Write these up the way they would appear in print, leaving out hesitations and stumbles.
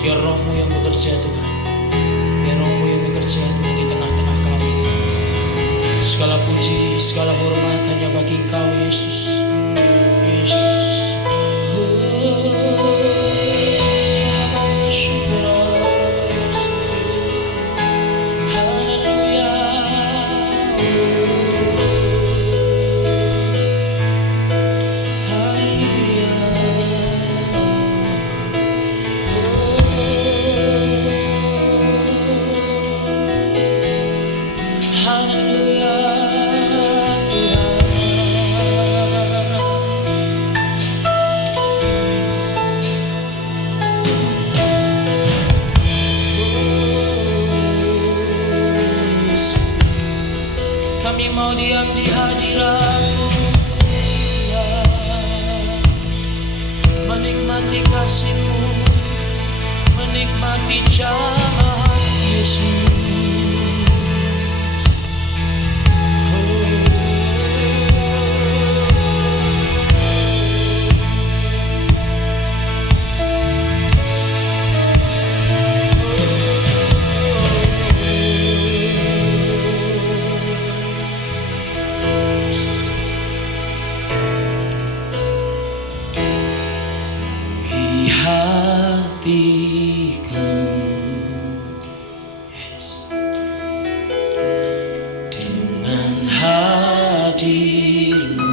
Biar rohmu yang bekerja Tuhan. Biar rohmu yang bekerja Tuhan di tengah-tengah kami. Segala puji, segala hormat hanya bagi Engkau Yesus. Yesus. Kami mau diam di hadirat-Mu, menikmati kasih-Mu, menikmati jamaah Yesus. Hatiku, yes, dengan hadir-Mu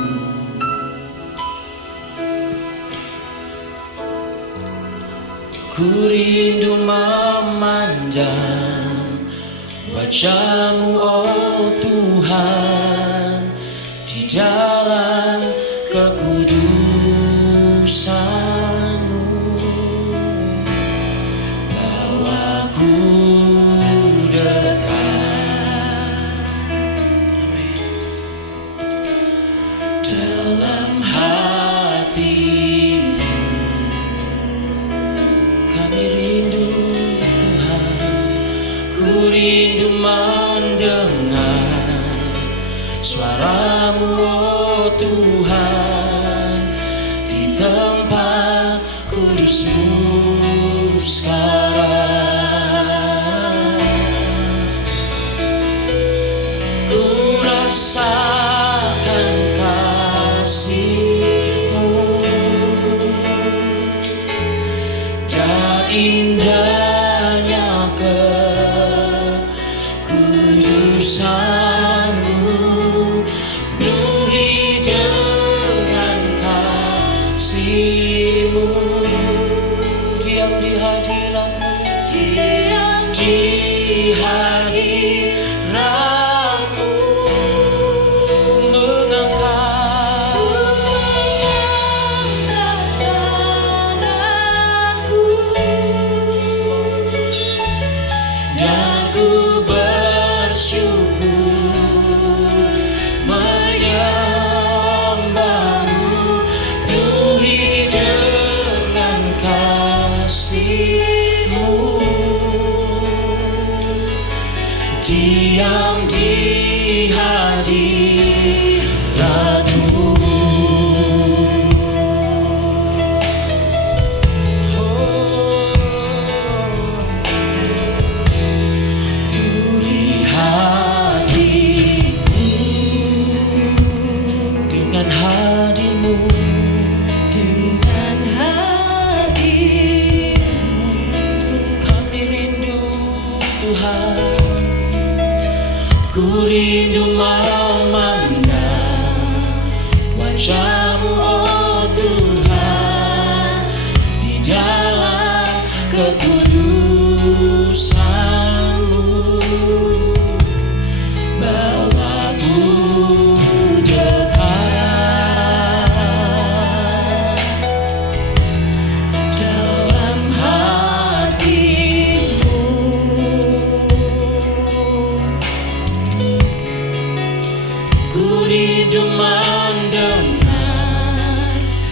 ku rindu memandang wajah-Mu, oh Tuhan, di dalam kekudusan. Dalam hati kami rindu Tuhan, ku rindu mendengar suara-Mu, oh Tuhan, di tempat kudus-Mu sekarang. Ku rasakan kasih-Mu dan indahnya kekudusan-Mu, penuhi dengan kasih-Mu. Diam di hadirat-Mu, diam di hadirat-Mu, diam di hadirat-Mu. Pulih hatiku dengan hadir-Mu, dengan hadir-Mu. Kami rindu Tuhan, ku rindu memandang wajah-Mu, oh Tuhan, di dalam kekudusan-Mu. Bawaku dekat dalam hati-Mu. Ku rindu mendengar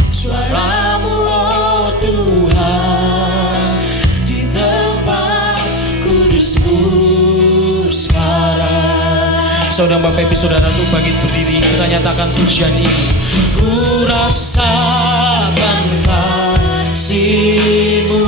suara-Mu, oh Tuhan, di tempat kudus-Mu sekarang. Saudara Bapak Ibu Saudara, untuk bangkit berdiri, kita nyatakan pujian ini. Ku rasakan kasih-Mu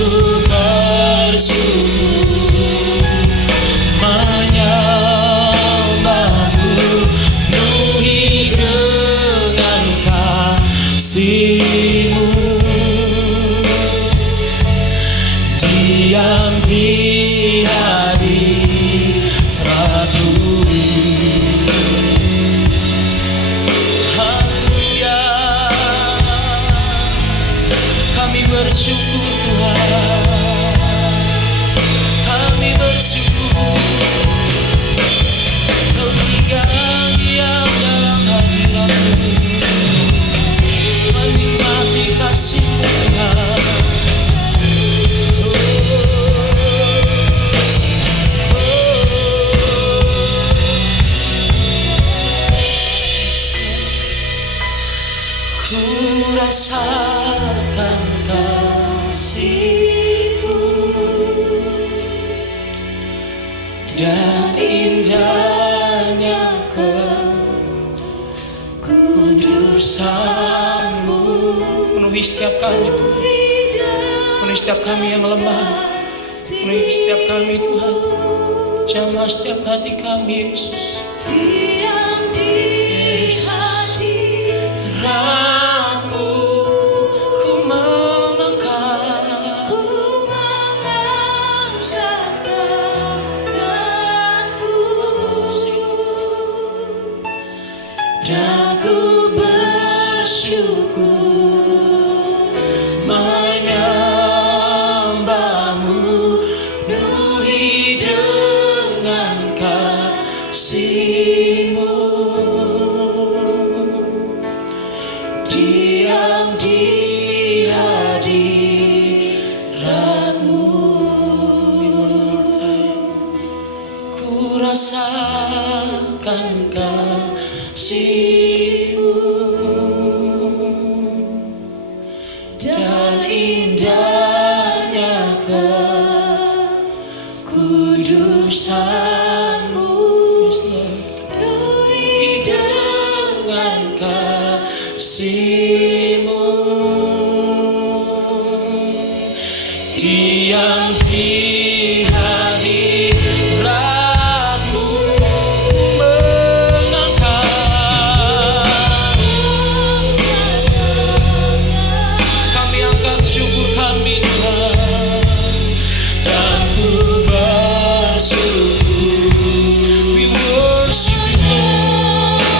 ku bersyukur menyembahmu, penuhi dengan kasih-Mu. Diam di hadirat-Mu. Haleluya. Kami bersyukur Tuhan, kami bersyukur Kau tinggal diam dalam hadirat-Mu, menikmati kasih-Mu Tuhan. Ku rasakan kasih-Mu dan indahnya kekudusan-Mu. Penuhi setiap kami Tuhan, penuhi setiap kami yang lemah, penuhi setiap kami Tuhan, jamah setiap hati kami Yesus. Diam di hadirat-Mu ku mengangkat, dan ku bersyukur menyembahmu, penuhi dengan kasih-Mu. Diam di hadirat-Mu. Ku rasakan kasih-Mu dan indahnya kekudusan-Mu, penuhi dengan kasih-Mu. Diam di hadirat-Mu mengangkat, kami angkat syukur kami Tuhan, dan ku bersyukur. We worship You Lord,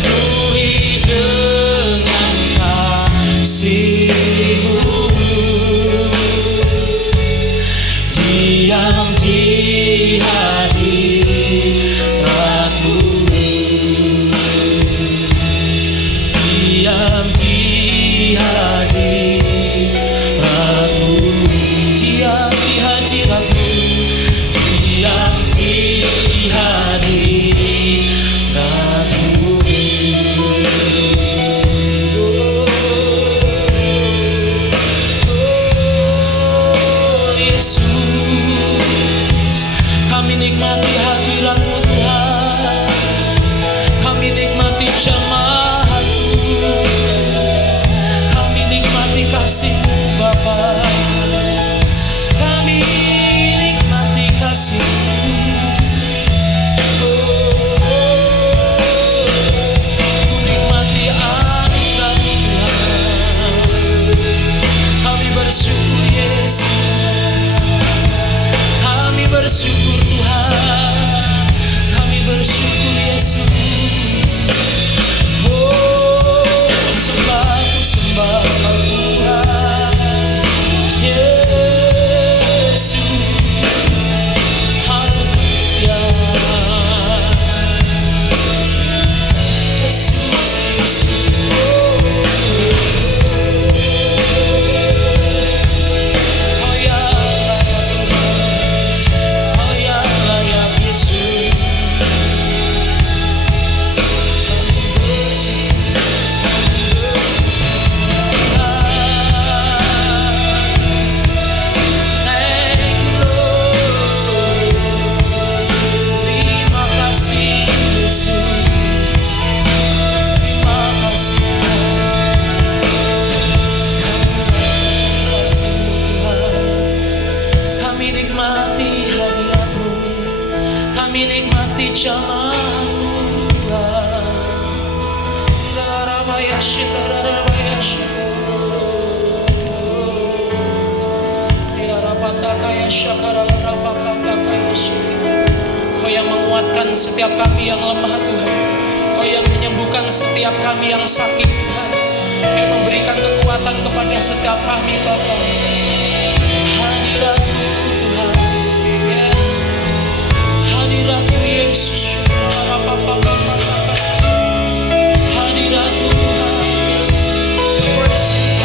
penuhi dengan kasih-Mu. Diam di hadirat-Mu, diam di hadirat-Mu, diam di hadirat-Mu, diam di hadirat-Mu. Oh Yesus, kami nikmati hadirat-Mu Tuhan, kami nikmati jamaah-Mu, kami nikmati Kau yang menguatkan setiap kami yang lemah Tuhan. Kau yang menyembuhkan setiap kami yang sakit Tuhan. Yang memberikan kekuatan kepada setiap kami Bapa. Hadirat-Mu Tuhan, yes. Hadirat-Mu Yesus. Hadirat-Mu Tuhan, yes. Praise you,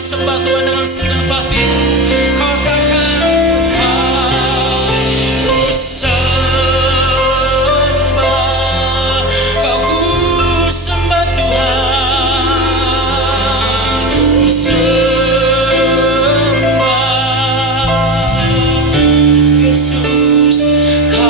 sembah Tuhan dengan segenap hatimu. Kau katakan, kau sembah, kau sembah Tuhan, ku sembah Yesus, kau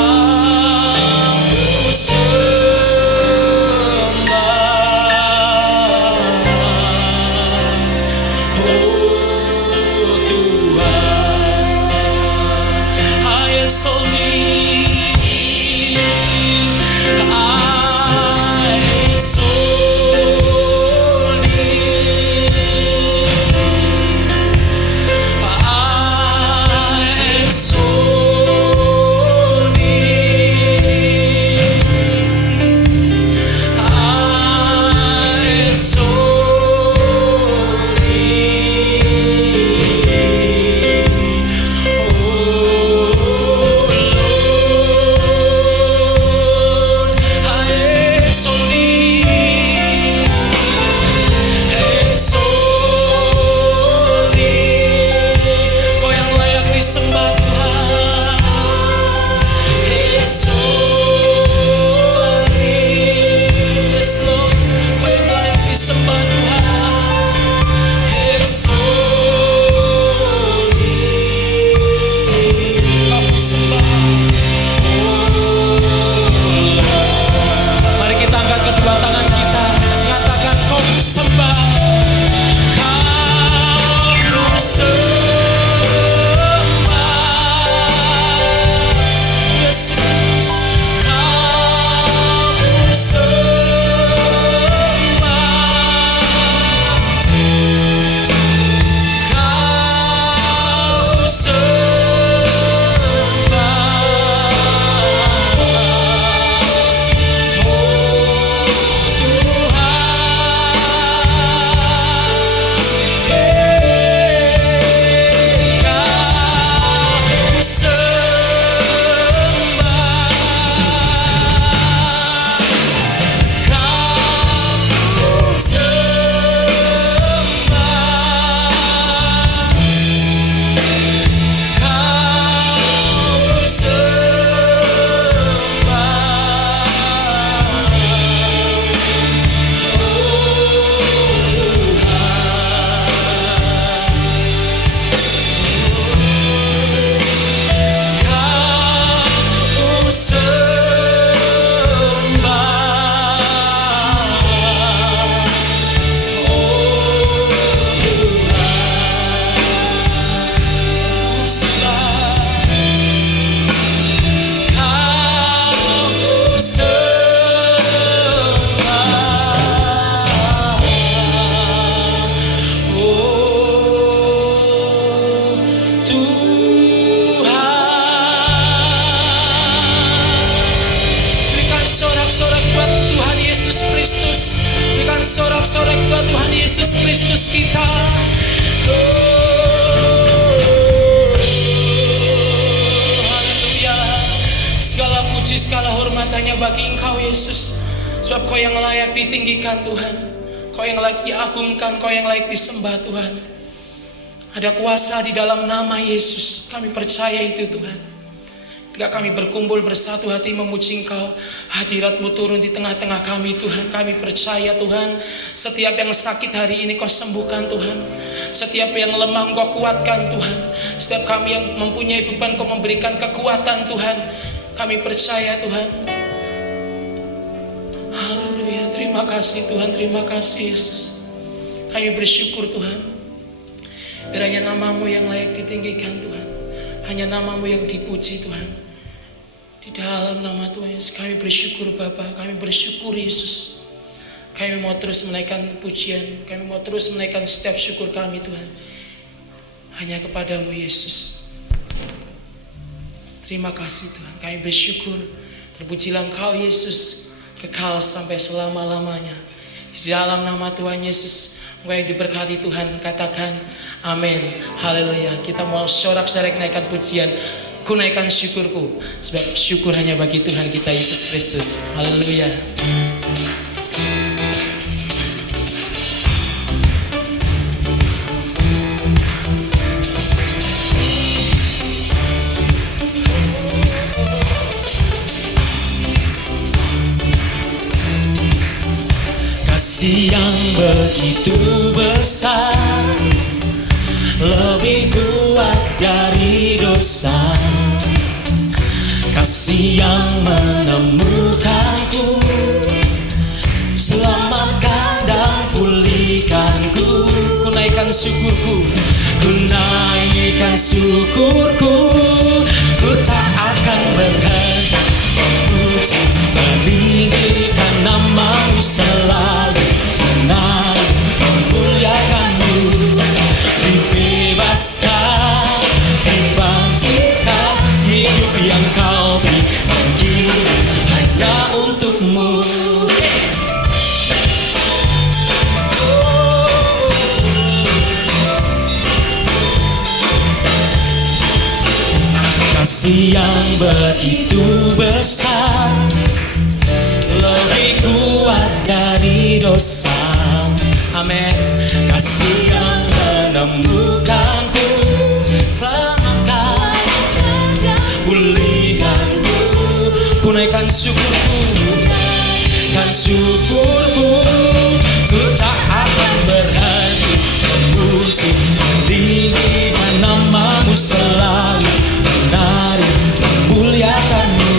sorak-sorai buat Tuhan Yesus Kristus kita. Haleluya. Segala puji, segala hormat hanya bagi Engkau Yesus. Sebab Kau yang layak ditinggikan Tuhan, Kau yang layak diagungkan, Kau yang layak disembah Tuhan. Ada kuasa di dalam nama Yesus. Kami percaya itu Tuhan. Ketika kami berkumpul bersatu hati memuji Engkau, hadirat-Mu turun di tengah-tengah kami Tuhan. Kami percaya Tuhan, setiap yang sakit hari ini Kau sembuhkan Tuhan. Setiap yang lemah Engkau kuatkan Tuhan. Setiap kami yang mempunyai beban Kau memberikan kekuatan Tuhan. Kami percaya Tuhan. Haleluya. Terima kasih Tuhan, terima kasih Yesus. Kami bersyukur Tuhan. Kiranya nama-Mu yang layak ditinggikan Tuhan. Hanya nama-Mu yang dipuji Tuhan. Di dalam nama Tuhan Yesus kami bersyukur Bapa, kami bersyukur Yesus. Kami mau terus menaikkan pujian, kami mau terus menaikkan setiap syukur kami Tuhan. Hanya kepada-Mu Yesus. Terima kasih Tuhan, kami bersyukur. Terpujilah Engkau Yesus, kekal sampai selama-lamanya. Di dalam nama Tuhan Yesus, Engkau yang diberkati Tuhan, katakan amin. Haleluya. Kita mau sorak-sorai naikkan pujian. Ku naikkan syukurku, sebab syukur hanya bagi Tuhan kita Yesus Kristus. Haleluya. Kasih yang begitu besar, lebih kuat dari dosa. Kasih yang menemukanku, selamatkan dan pulihkanku. Ku naikkan syukurku, ku naikkan syukurku. Ku tak akan berhenti memuji, meninggikan namamu selalu, menang, memuliakanmu. Dibebaskan, dibangkitkan, hidup yang kau beri hanya untukmu. Kasih yang begitu besar, lebih kuat dari dosa. Amin. Kasih yang menemukanku, selamatkan, pulihkanku. Ku naikkan syukurku, kan syukurku. Ku tak akan berhenti memuji, meninggikan namamu selalu, menari, memuliakanmu.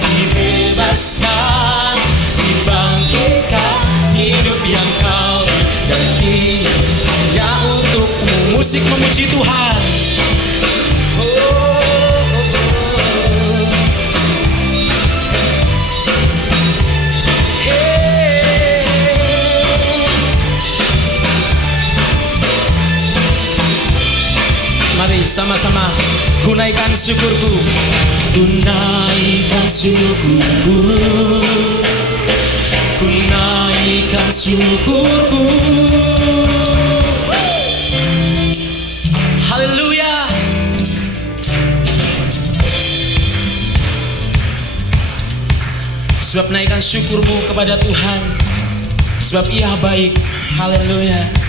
Dibebaskan, dibangkitkan, hidup yang kau dan kini hanya untukmu. Musik memuji Tuhan. Mari sama-sama ku naikkan syukurku, ku naikkan syukurku, ku naikkan syukurku. Haleluya. Sebab naikkan syukurmu kepada Tuhan, sebab Ia baik. Haleluya.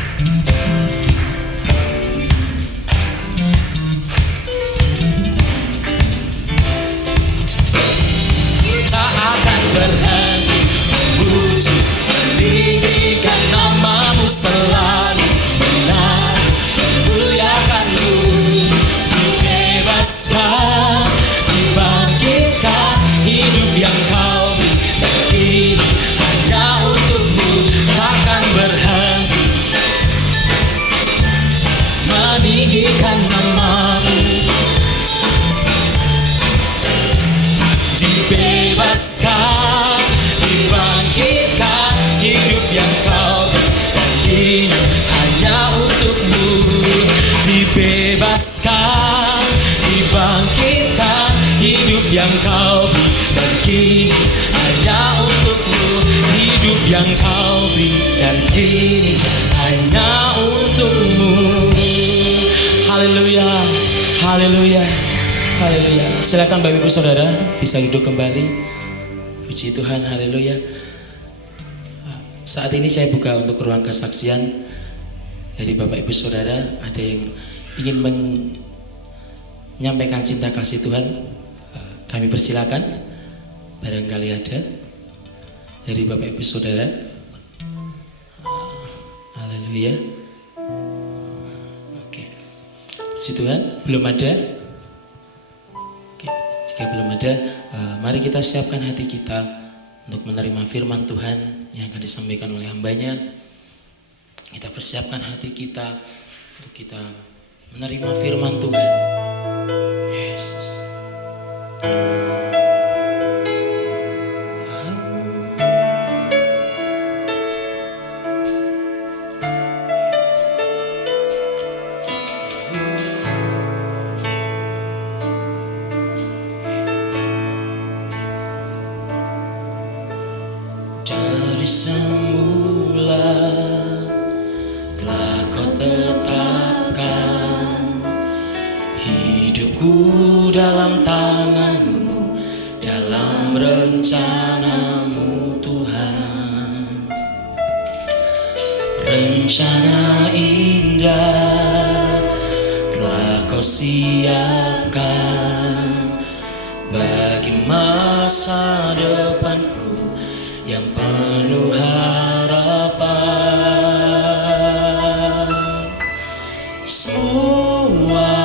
Berhenti memuji, meninggikan namamu selalu, menang, memuliakanmu. Dibebaskan, dibangkitkan, hidup yang kau beri hanya untukmu. Takkan berhenti meninggikan namamu. Dibebaskan, dibangkitkan, hidup yang kau beri hanya untukmu. Dibebaskan, dibangkitkan, hidup yang kau beri hanya untukmu. Hidup yang kau beri dan kini hanya untukmu. Haleluya, haleluya. Haleluya. Silakan Bapak Ibu Saudara bisa duduk kembali. Puji Tuhan, haleluya. Saat ini saya buka untuk ruang kesaksian dari Bapak Ibu Saudara. Ada yang ingin menyampaikan cinta kasih Tuhan, kami persilakan. Barangkali ada dari Bapak Ibu Saudara. Haleluya. Oke. Puji Tuhan, belum ada. Jika belum ada, mari kita siapkan hati kita untuk menerima firman Tuhan yang akan disampaikan oleh hambanya. Kita persiapkan hati kita untuk kita menerima firman Tuhan. Yesus. Dari semula telah kau tetapkan hidupku dalam tanganmu, dalam rencanamu Tuhan. Rencana indah telah kau siapkan bagi masa depanku yang penuh harapan. Semua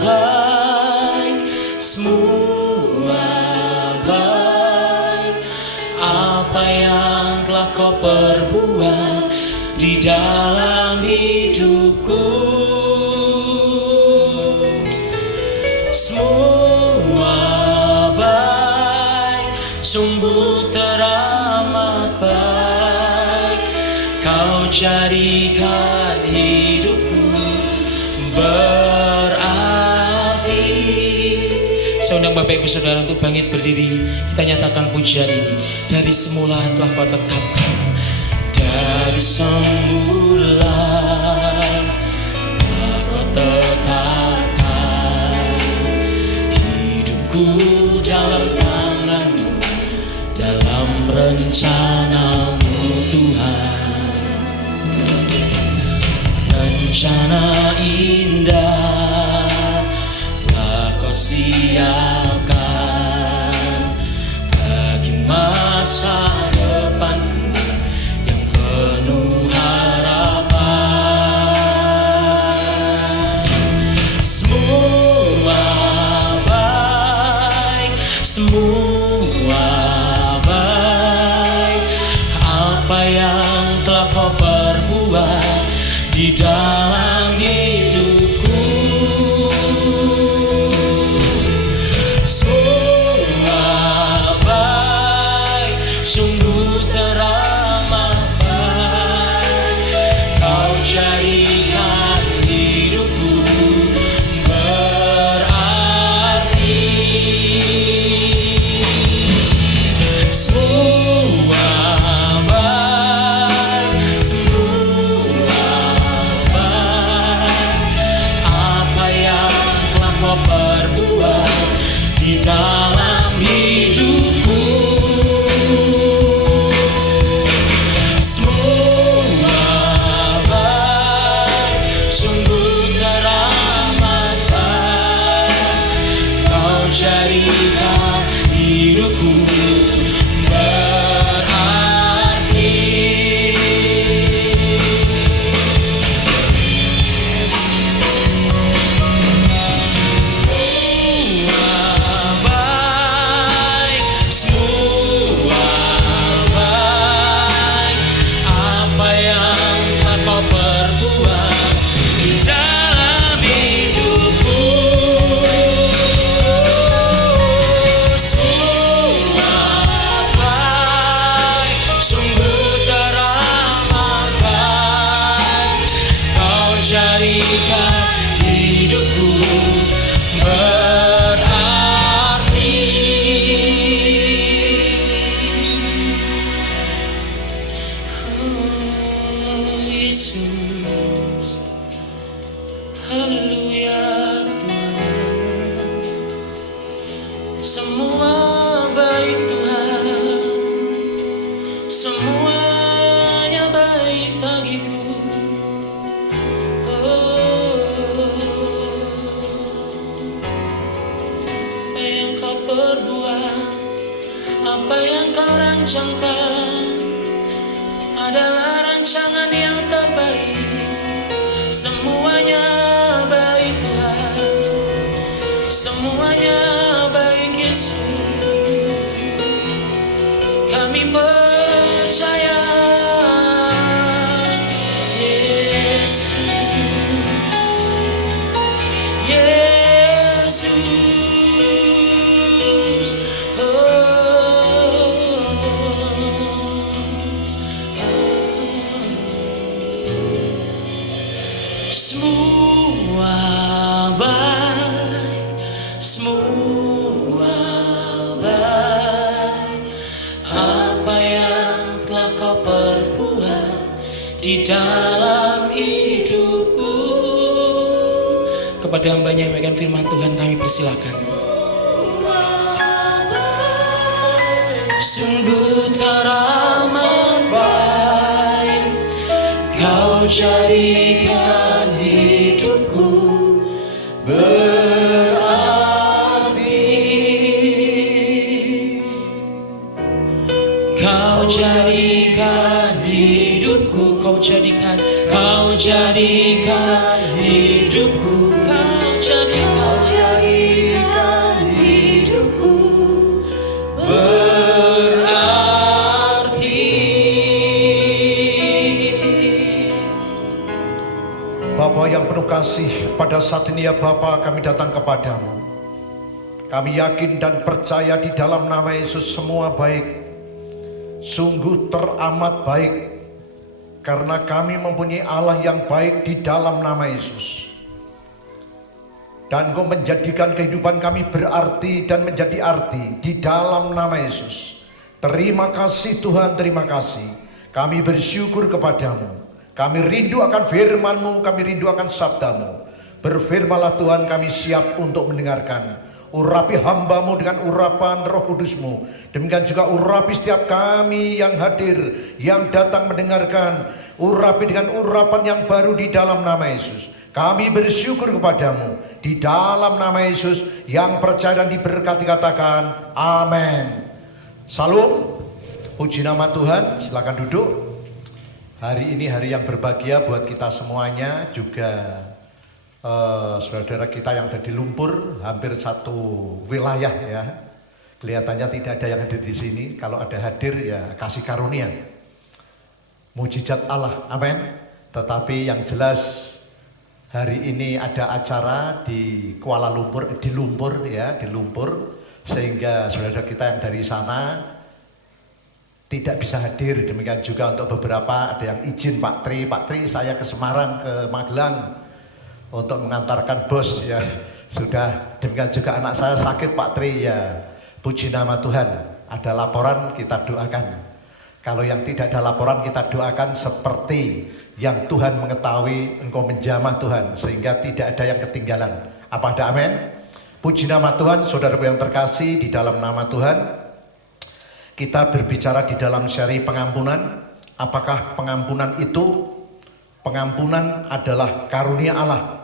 baik, semua baik. Apa yang telah kau perbuat di dalam hidupku, semua baik, sungguh teramat baik. Kau jadikan hidupku berarti. Saya undang Bapak Ibu Saudara untuk bangkit berdiri. Kita nyatakan pujian ini. Dari semula telah kau tetapkan, dari semula telah kau tetapkan hidupku dalam tanganmu, dalam rencanamu Tuhan. Rencana indah telah kau siapkan bagi masa depanku yang penuh harapan. Semua baik, semua baik. Apa yang telah kau perbuat di dalam hidupku, semua baik, sungguh teramat baik. Kau jadikan hidupku berarti. Semua baik, semua apa yang telah kau perbuat di dalam hidupku, semua baik, sungguh teramat baik. Kau jadikan hidupku berarti. Jadikan hidupku berarti. Oh Yesus, haleluya Tuhan. Semua baik Tuhan, semuanya baik bagiku. Perbuat, apa yang kau rancangkan adalah rancangan yang terbaik. Semuanya baik Tuhan, semuanya baik Yesus. Kami percaya Yesus, Yesus. Semua baik, semua baik. Apa yang telah kau perbuat di dalam hidupku. Kepada hambanya yang memegang firman Tuhan kami persilakan. Sungguh teramat baik, kau jadikan hidupku berarti. Kau jadikan hidupku, kau jadikan hidupku yang penuh kasih, pada saat ini ya Bapa, kami datang kepadamu. Kami yakin dan percaya di dalam nama Yesus semua baik, sungguh teramat baik, karena kami mempunyai Allah yang baik di dalam nama Yesus. Dan Kau menjadikan kehidupan kami berarti dan menjadi arti di dalam nama Yesus. Terima kasih Tuhan, terima kasih. Kami bersyukur kepadamu. Kami rindu akan firman-Mu, kami rindu akan sabda-Mu. Berfirmanlah Tuhan, kami siap untuk mendengarkan. Urapi hamba-Mu dengan urapan Roh Kudus-Mu. Demikian juga urapi setiap kami yang hadir, yang datang mendengarkan. Urapi dengan urapan yang baru di dalam nama Yesus. Kami bersyukur kepadamu. Di dalam nama Yesus yang percaya dan diberkati katakan amin. Salam, puji nama Tuhan, silakan duduk. Hari ini hari yang berbahagia buat kita semuanya, juga saudara-saudara kita yang ada di Lumpur, hampir satu wilayah ya. Kelihatannya tidak ada yang hadir di sini. Kalau ada hadir ya kasih karunia, mujizat Allah, amin. Tetapi yang jelas hari ini ada acara di Kuala Lumpur, di Lumpur, sehingga saudara kita yang dari sana tidak bisa hadir. Demikian juga untuk beberapa ada yang izin Pak Tri saya ke Semarang, ke Magelang untuk mengantarkan bos ya. Sudah, demikian juga anak saya sakit Pak Tri ya. Puji nama Tuhan, ada laporan kita doakan. Kalau yang tidak ada laporan kita doakan seperti yang Tuhan mengetahui engkau menjamah Tuhan, sehingga tidak ada yang ketinggalan. Apa ada amin? Puji nama Tuhan, saudaraku yang terkasih di dalam nama Tuhan. Kita berbicara di dalam seri pengampunan. Apakah pengampunan itu? Pengampunan adalah karunia Allah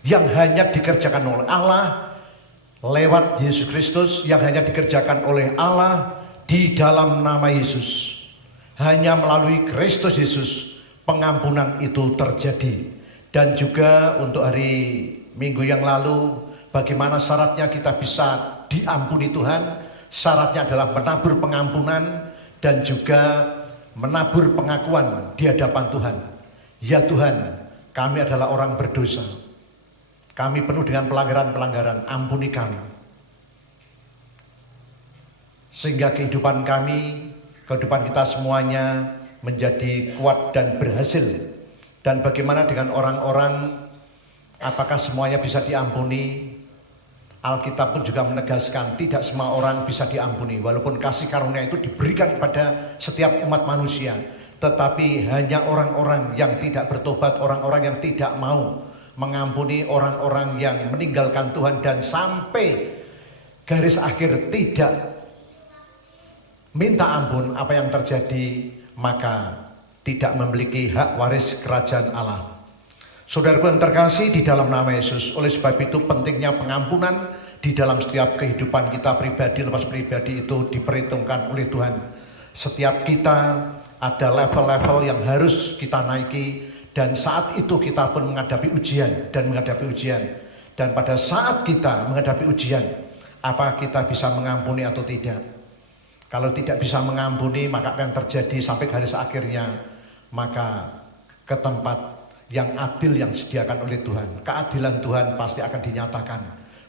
yang hanya dikerjakan oleh Allah lewat Yesus Kristus, yang hanya dikerjakan oleh Allah di dalam nama Yesus. Hanya melalui Kristus Yesus pengampunan itu terjadi. Dan juga untuk hari Minggu yang lalu, bagaimana syaratnya kita bisa diampuni Tuhan. Syaratnya adalah menabur pengampunan dan juga menabur pengakuan di hadapan Tuhan. Ya Tuhan, kami adalah orang berdosa. Kami penuh dengan pelanggaran-pelanggaran, ampuni kami. Sehingga kehidupan kami, kehidupan kita semuanya menjadi kuat dan berhasil. Dan bagaimana dengan orang-orang, apakah semuanya bisa diampuni? Alkitab pun juga menegaskan tidak semua orang bisa diampuni, walaupun kasih karunia itu diberikan kepada setiap umat manusia, tetapi hanya orang-orang yang tidak bertobat, orang-orang yang tidak mau mengampuni, orang-orang yang meninggalkan Tuhan dan sampai garis akhir tidak minta ampun, apa yang terjadi? Maka tidak memiliki hak waris kerajaan Allah. Saudaraku yang terkasih di dalam nama Yesus, oleh sebab itu pentingnya pengampunan di dalam setiap kehidupan kita pribadi, lepas pribadi itu diperhitungkan oleh Tuhan. Setiap kita ada level-level yang harus kita naiki, dan saat itu kita pun menghadapi ujian dan menghadapi ujian. Dan pada saat kita menghadapi ujian, apa kita bisa mengampuni atau tidak? Kalau tidak bisa mengampuni, maka apa yang terjadi sampai garis akhirnya? Maka ke tempat yang adil yang disediakan oleh Tuhan. Keadilan Tuhan pasti akan dinyatakan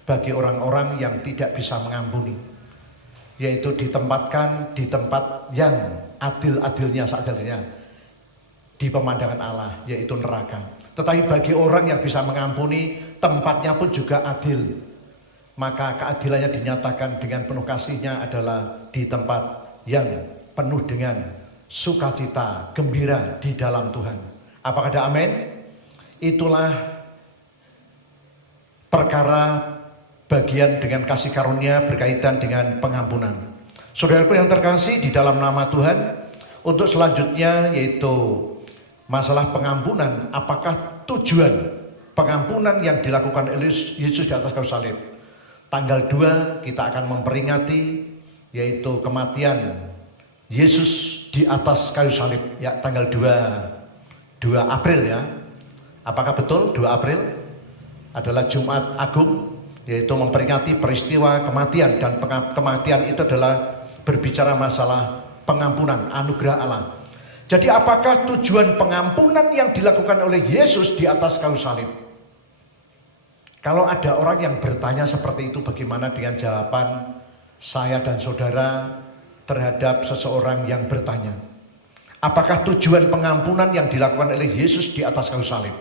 bagi orang-orang yang tidak bisa mengampuni, yaitu ditempatkan di tempat yang adil-adilnya seadilnya di pemandangan Allah, yaitu neraka. Tetapi bagi orang yang bisa mengampuni, tempatnya pun juga adil. Maka keadilannya dinyatakan dengan penuh kasihnya adalah di tempat yang penuh dengan sukacita, gembira di dalam Tuhan. Apakah ada amin? Itulah perkara bagian dengan kasih karunia berkaitan dengan pengampunan. Saudaraku yang terkasih di dalam nama Tuhan, untuk selanjutnya yaitu masalah pengampunan. Apakah tujuan pengampunan yang dilakukan Yesus di atas kayu salib? Tanggal 2 kita akan memperingati yaitu kematian Yesus di atas kayu salib. Ya, tanggal 2 April ya. Apakah betul 2 April adalah Jumat Agung, yaitu memperingati peristiwa kematian, dan kematian itu adalah berbicara masalah pengampunan, anugerah Allah. Jadi apakah tujuan pengampunan yang dilakukan oleh Yesus di atas kayu salib? Kalau ada orang yang bertanya seperti itu, bagaimana dengan jawaban saya dan saudara terhadap seseorang yang bertanya? Apakah tujuan pengampunan yang dilakukan oleh Yesus di atas kayu salib?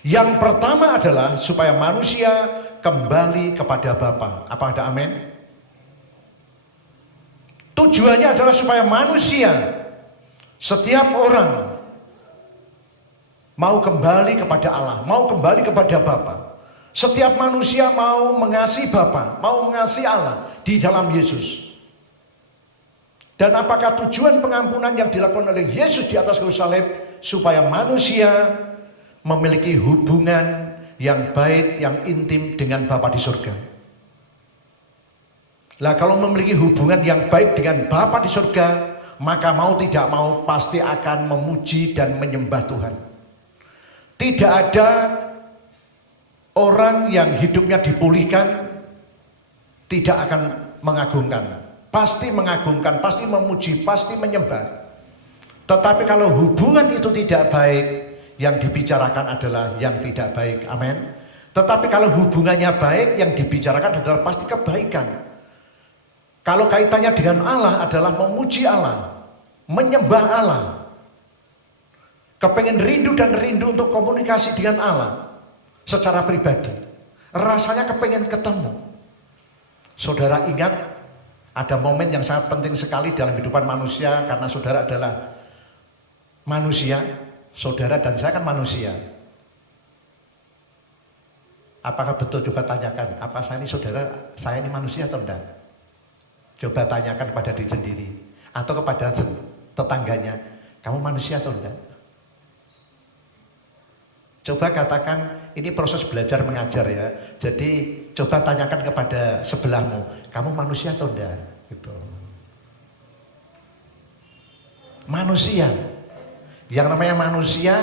Yang pertama adalah supaya manusia kembali kepada Bapa. Apa ada amin? Tujuannya adalah supaya manusia, setiap orang mau kembali kepada Allah, mau kembali kepada Bapa. Setiap manusia mau mengasihi Bapa, mau mengasihi Allah di dalam Yesus. Dan apakah tujuan pengampunan yang dilakukan oleh Yesus di atas kayu salib? Supaya manusia memiliki hubungan yang baik, yang intim dengan Bapa di surga. Lah kalau memiliki hubungan yang baik dengan Bapa di surga, maka mau tidak mau pasti akan memuji dan menyembah Tuhan. Tidak ada orang yang hidupnya dipulihkan tidak akan mengagungkan. Pasti mengagungkan, pasti memuji, pasti menyembah. Tetapi kalau hubungan itu tidak baik, yang dibicarakan adalah yang tidak baik. Amin. Tetapi kalau hubungannya baik, yang dibicarakan adalah pasti kebaikan. Kalau kaitannya dengan Allah adalah memuji Allah, menyembah Allah. Kepengen rindu dan rindu untuk komunikasi dengan Allah secara pribadi. Rasanya kepengen ketemu. Saudara ingat ada momen yang sangat penting sekali dalam kehidupan manusia, karena saudara adalah manusia. Saudara dan saya kan manusia. Apakah betul, coba tanyakan, apa saya ini saudara, saya ini manusia atau enggak? Coba tanyakan kepada diri sendiri atau kepada tetangganya, kamu manusia atau enggak? Coba katakan, ini proses belajar mengajar ya. Jadi coba tanyakan kepada sebelahmu, kamu manusia atau enggak? Gitu. Manusia. Yang namanya manusia,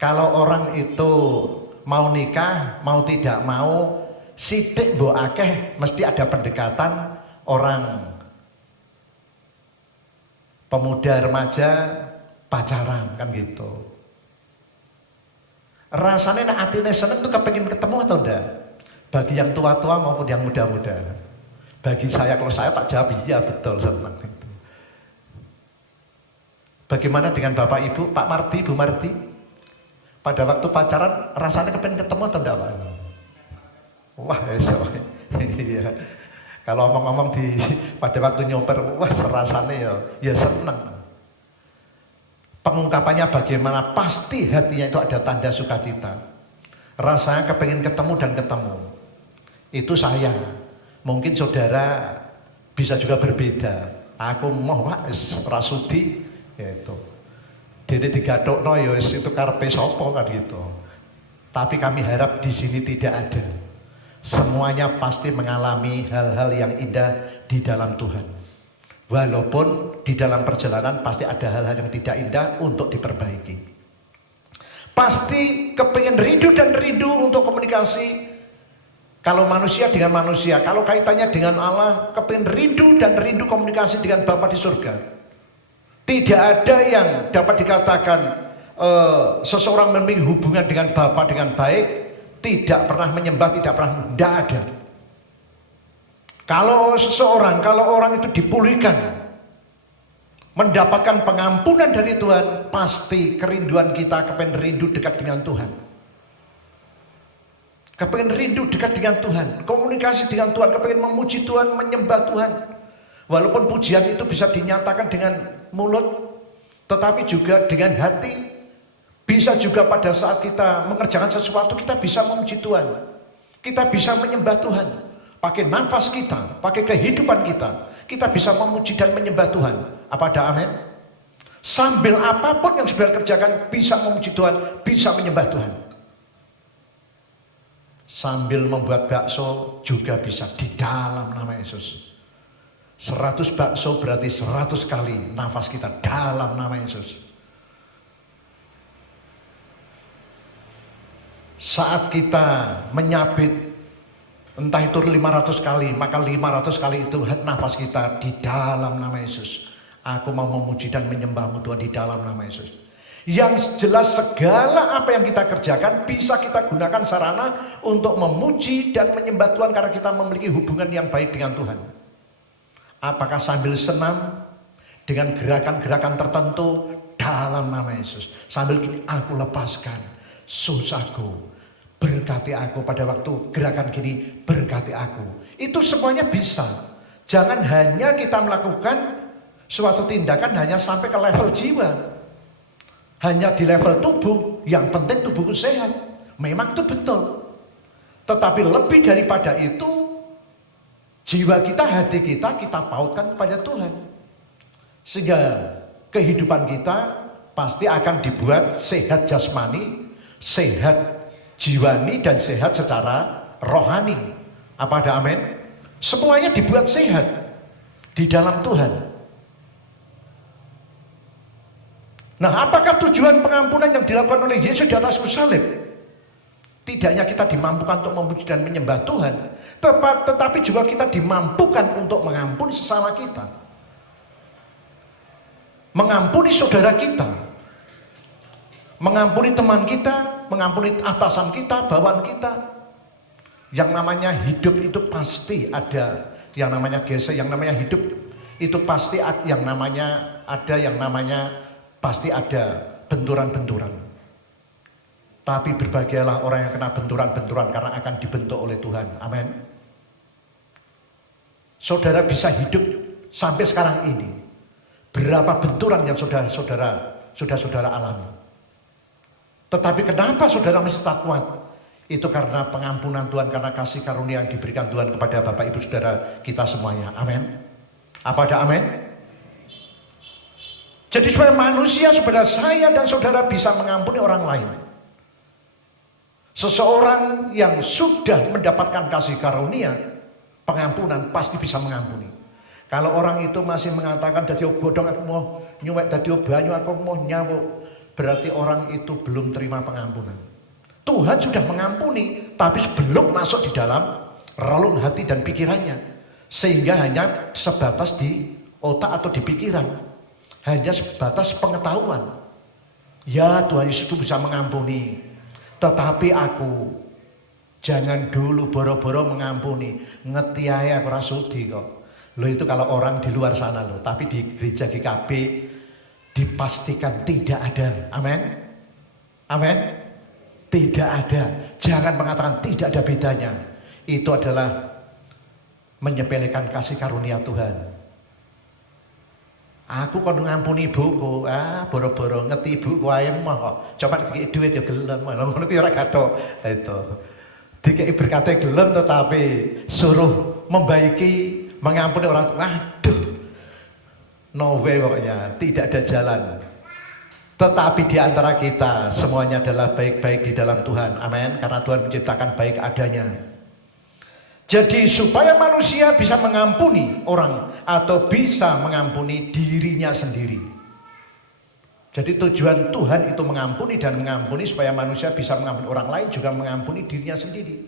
kalau orang itu mau nikah, mau tidak mau, sithik mbok akeh mesti ada pendekatan orang pemuda remaja pacaran kan gitu. Rasanya nak atine seneng tuh kepengin ketemu atau enggak? Bagi yang tua-tua maupun yang muda-muda. Bagi saya, kalau saya tak jawab iya betul seneng gitu. Bagaimana dengan Bapak Ibu, Pak Marti, Bu Marti? Pada waktu pacaran rasanya kepengen ketemu atau enggak Pak? Wah esok. Iya. Kalau ngomong-ngomong pada waktu nyopir, wah rasanya ya seneng. Pengungkapannya bagaimana? Pasti hatinya itu ada tanda sukacita. Rasanya kepengen ketemu dan ketemu. Itu saya. Mungkin saudara bisa juga berbeda. Aku mau rasudi gitu. Dene digathukno ya wis itu karepe sapa kan gitu. Tapi kami harap di sini tidak ada. Semuanya pasti mengalami hal-hal yang indah di dalam Tuhan. Walaupun di dalam perjalanan pasti ada hal-hal yang tidak indah untuk diperbaiki. Pasti kepengen rindu dan rindu untuk komunikasi. Kalau manusia dengan manusia, kalau kaitannya dengan Allah, kepengen rindu dan rindu komunikasi dengan Bapa di surga. Tidak ada yang dapat dikatakan seseorang memiliki hubungan dengan Bapa dengan baik, tidak pernah menyembah, tidak pernah, tidak ada. Kalau orang itu dipulihkan, mendapatkan pengampunan dari Tuhan, pasti kerinduan kita kepengen rindu dekat dengan Tuhan. Kepengen rindu dekat dengan Tuhan, komunikasi dengan Tuhan, kepengen memuji Tuhan, menyembah Tuhan. Walaupun pujian itu bisa dinyatakan dengan mulut, tetapi juga dengan hati. Bisa juga pada saat kita mengerjakan sesuatu, kita bisa memuji Tuhan. Kita bisa menyembah Tuhan. Pakai nafas kita, pakai kehidupan kita bisa memuji dan menyembah Tuhan. Apa ada amin? Sambil apapun yang saudara kerjakan, bisa memuji Tuhan, bisa menyembah Tuhan. Sambil membuat bakso juga bisa di dalam nama Yesus. 100 bakso berarti 100 kali nafas kita dalam nama Yesus. Saat kita menyabit, entah itu 500 kali, maka 500 kali itu nafas kita di dalam nama Yesus. Aku mau memuji dan menyembah-Mu Tuhan di dalam nama Yesus. Yang jelas segala apa yang kita kerjakan bisa kita gunakan sarana untuk memuji dan menyembah Tuhan karena kita memiliki hubungan yang baik dengan Tuhan. Apakah sambil senam dengan gerakan-gerakan tertentu dalam nama Yesus. Sambil gini, aku lepaskan susahku, berkati aku pada waktu gerakan gini, berkati aku. Itu semuanya bisa. Jangan hanya kita melakukan suatu tindakan hanya sampai ke level jiwa, hanya di level tubuh. Yang penting tubuhku sehat. Memang itu betul. Tetapi lebih daripada itu, jiwa kita, hati kita pautkan kepada Tuhan. Sehingga kehidupan kita pasti akan dibuat sehat jasmani, sehat jiwani, dan sehat secara rohani. Apa ada amin? Semuanya dibuat sehat di dalam Tuhan. Nah, apakah tujuan pengampunan yang dilakukan oleh Yesus di atas kayu salib? Tidak hanya kita dimampukan untuk memuji dan menyembah Tuhan, tetapi juga kita dimampukan untuk mengampuni sesama kita. Mengampuni saudara kita. Mengampuni teman kita, mengampuni atasan kita, bawahan kita. Yang namanya hidup itu pasti ada yang namanya geser, yang namanya hidup itu pasti ada yang namanya pasti ada benturan-benturan. Tapi berbahagialah orang yang kena benturan-benturan karena akan dibentuk oleh Tuhan. Amin. Saudara bisa hidup sampai sekarang ini. Berapa benturan yang saudara alami. Tetapi kenapa saudara masih tak kuat? Itu karena pengampunan Tuhan, karena kasih karunia yang diberikan Tuhan kepada Bapak Ibu Saudara kita semuanya. Amin. Apa ada amin? Jadi supaya manusia, supaya saya dan saudara bisa mengampuni orang lain. Seseorang yang sudah mendapatkan kasih karunia, pengampunan pasti bisa mengampuni. Kalau orang itu masih mengatakan dadi godhong aku mau nyuwek, dadi banyu aku mau nyawuk, berarti orang itu belum terima pengampunan. Tuhan sudah mengampuni, tapi belum masuk di dalam relung hati dan pikirannya. Sehingga hanya sebatas di otak atau di pikiran. Hanya sebatas pengetahuan. Ya, Tuhan Yesus itu bisa mengampuni. Tetapi aku jangan dulu boro-boro mengampuni. Ngerti aja aku rasudi kok. Loh, itu kalau orang di luar sana loh. Tapi di gereja GKB dipastikan tidak ada. Amin. Amin. Tidak ada. Jangan mengatakan tidak ada bedanya. Itu adalah menyepelekan kasih karunia Tuhan. Aku kon ngampuni ibuku, boro-boro ngerti ibuku ae mah kok. Coba dikei duit ya gelem, ngono ku ya ora gathok. Itu. Dikei berkate gelem tetapi suruh membaiki, mengampuni orang tua. Aduh. No way pokoknya, tidak ada jalan. Tetapi di antara kita semuanya adalah baik-baik di dalam Tuhan. Amin. Karena Tuhan menciptakan baik adanya. Jadi supaya manusia bisa mengampuni orang atau bisa mengampuni dirinya sendiri. Jadi tujuan Tuhan itu mengampuni dan mengampuni supaya manusia bisa mengampuni orang lain, juga mengampuni dirinya sendiri.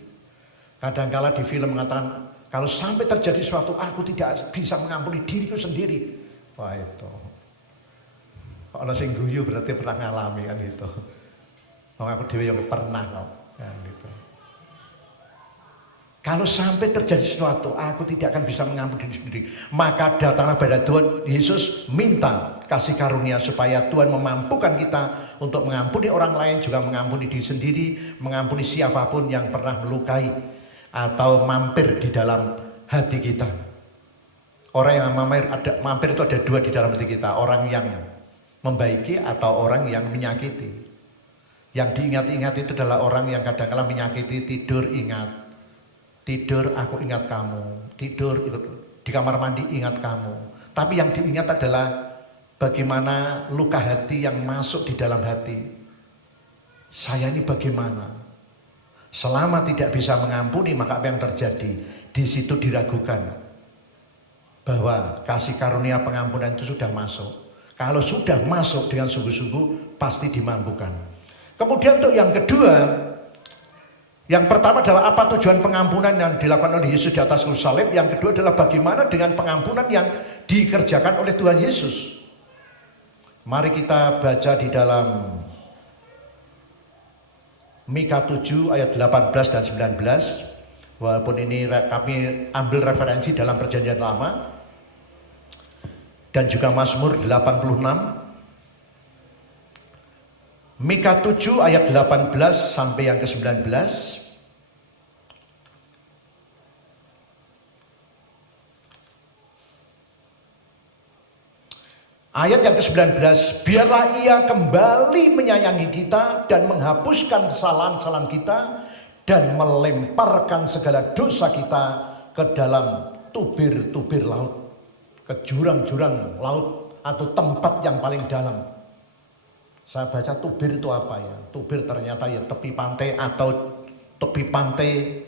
Kadang-kala di film mengatakan, kalau sampai terjadi sesuatu aku tidak bisa mengampuni diriku sendiri. Wah itu. Kalau sing guyu berarti pernah ngalami kan itu. Oh, aku dhewe yang pernah kok kan gitu. Kalau sampai terjadi sesuatu, aku tidak akan bisa mengampuni diri sendiri. Maka datanglah pada Tuhan Yesus, minta kasih karunia supaya Tuhan memampukan kita untuk mengampuni orang lain, juga mengampuni diri sendiri, mengampuni siapapun yang pernah melukai atau mampir di dalam hati kita. Orang yang mampir itu ada dua di dalam hati kita, orang yang membaiki atau orang yang menyakiti. Yang diingat-ingat itu adalah orang yang kadang-kadang menyakiti, tidur ingat. Tidur aku ingat kamu, tidur di kamar mandi ingat kamu. Tapi yang diingat adalah bagaimana luka hati yang masuk di dalam hati. Saya ini bagaimana? Selama tidak bisa mengampuni, maka apa yang terjadi? Di situ diragukan bahwa kasih karunia pengampunan itu sudah masuk. Kalau sudah masuk dengan sungguh-sungguh, pasti dimampukan. Kemudian untuk yang kedua, yang pertama adalah apa tujuan pengampunan yang dilakukan oleh Yesus di atas kayu salib. Yang kedua adalah bagaimana dengan pengampunan yang dikerjakan oleh Tuhan Yesus. Mari kita baca di dalam Mika 7 ayat 18 dan 19. Walaupun ini kami ambil referensi dalam Perjanjian Lama dan juga Mazmur 86. Mika 7 ayat 18 sampai yang ke-19. Ayat yang ke-19, biarlah ia kembali menyayangi kita dan menghapuskan kesalahan-kesalahan kita dan melemparkan segala dosa kita ke dalam tubir-tubir laut, ke jurang-jurang laut atau tempat yang paling dalam. Saya baca tubir itu apa ya? Tubir ternyata ya tepi pantai atau tepi pantai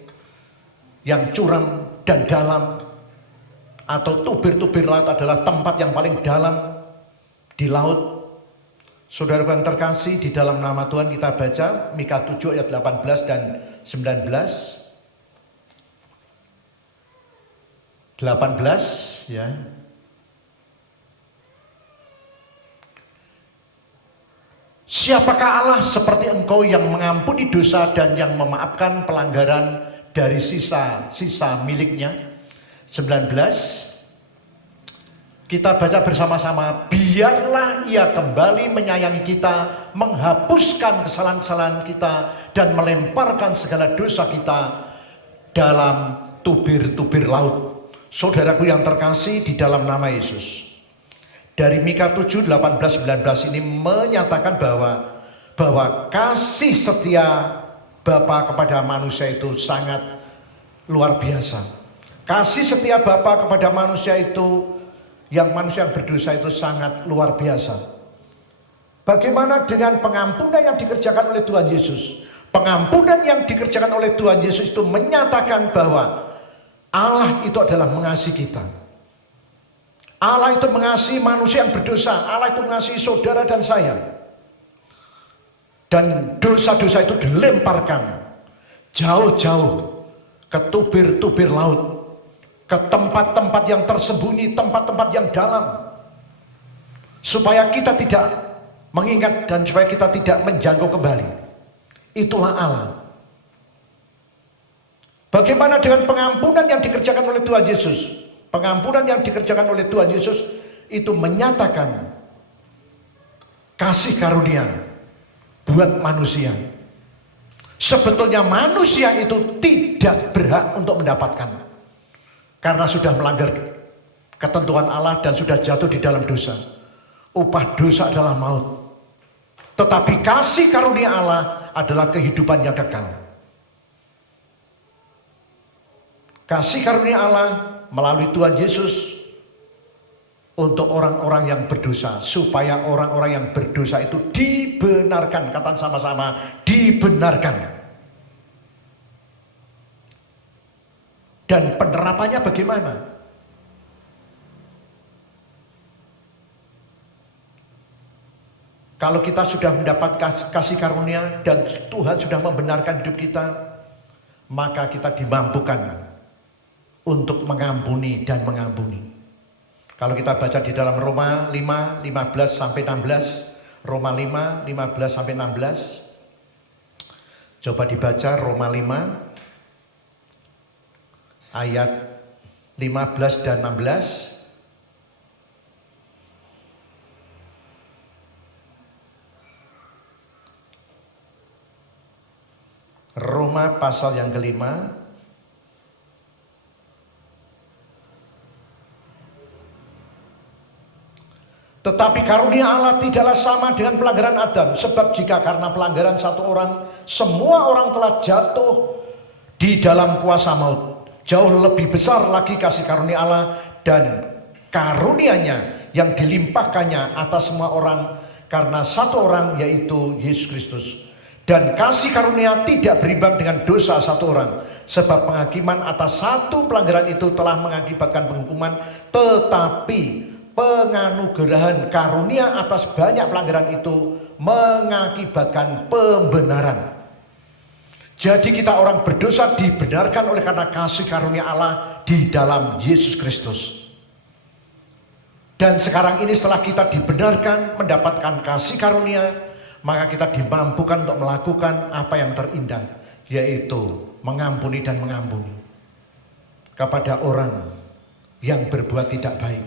yang curam dan dalam, atau tubir-tubir laut adalah tempat yang paling dalam di laut. Saudara yang terkasih, di dalam nama Tuhan kita baca Mika 7 ayat 18 dan 19. 18 ya. Siapakah Allah seperti engkau yang mengampuni dosa dan yang memaafkan pelanggaran dari sisa-sisa miliknya. 19. Kita baca bersama-sama, biarlah ia kembali menyayangi kita, menghapuskan kesalahan-kesalahan kita, dan melemparkan segala dosa kita dalam tubir-tubir laut. Saudaraku yang terkasih di dalam nama Yesus. Dari Mika 7, 18, 19 ini menyatakan bahwa kasih setia Bapa kepada manusia itu sangat luar biasa. Kasih setia Bapa kepada manusia itu, yang manusia yang berdosa itu sangat luar biasa. Bagaimana dengan pengampunan yang dikerjakan oleh Tuhan Yesus? Pengampunan yang dikerjakan oleh Tuhan Yesus itu menyatakan bahwa Allah itu adalah mengasihi kita. Allah itu mengasihi manusia yang berdosa. Allah itu mengasihi saudara dan saya. Dan dosa-dosa itu dilemparkan jauh-jauh ke tubir-tubir laut, ke tempat-tempat yang tersembunyi, tempat-tempat yang dalam, supaya kita tidak mengingat dan supaya kita tidak menjangkau kembali. Itulah Allah. Bagaimana dengan pengampunan yang dikerjakan oleh Tuhan Yesus? Pengampunan yang dikerjakan oleh Tuhan Yesus itu menyatakan kasih karunia buat manusia. Sebetulnya manusia itu tidak berhak untuk mendapatkan, karena sudah melanggar ketentuan Allah dan sudah jatuh di dalam dosa. Upah dosa adalah maut. Tetapi kasih karunia Allah adalah kehidupan yang kekal. Kasih karunia Allah melalui Tuhan Yesus untuk orang-orang yang berdosa, supaya orang-orang yang berdosa itu dibenarkan. Katakan sama-sama, dibenarkan. Dan penerapannya bagaimana? Kalau kita sudah mendapat kasih karunia dan Tuhan sudah membenarkan hidup kita, maka kita dimampukan untuk mengampuni dan mengampuni. Kalau kita baca di dalam Roma 5, 15 sampai 16, Roma 5, 15 sampai 16. Coba dibaca Roma 5 ayat 15 dan 16. Roma pasal yang kelima. Tetapi karunia Allah tidaklah sama dengan pelanggaran Adam. Sebab jika karena pelanggaran satu orang, semua orang telah jatuh di dalam kuasa maut, jauh lebih besar lagi kasih karunia Allah dan karunia-Nya yang dilimpahkannya atas semua orang karena satu orang, yaitu Yesus Kristus. Dan kasih karunia tidak berimbang dengan dosa satu orang, sebab penghakiman atas satu pelanggaran itu telah mengakibatkan penghukuman, tetapi penganugerahan karunia atas banyak pelanggaran itu mengakibatkan pembenaran. Jadi kita orang berdosa dibenarkan oleh karena kasih karunia Allah di dalam Yesus Kristus. Dan sekarang ini setelah kita dibenarkan, mendapatkan kasih karunia, maka kita dimampukan untuk melakukan apa yang terindah, yaitu mengampuni dan mengampuni kepada orang yang berbuat tidak baik.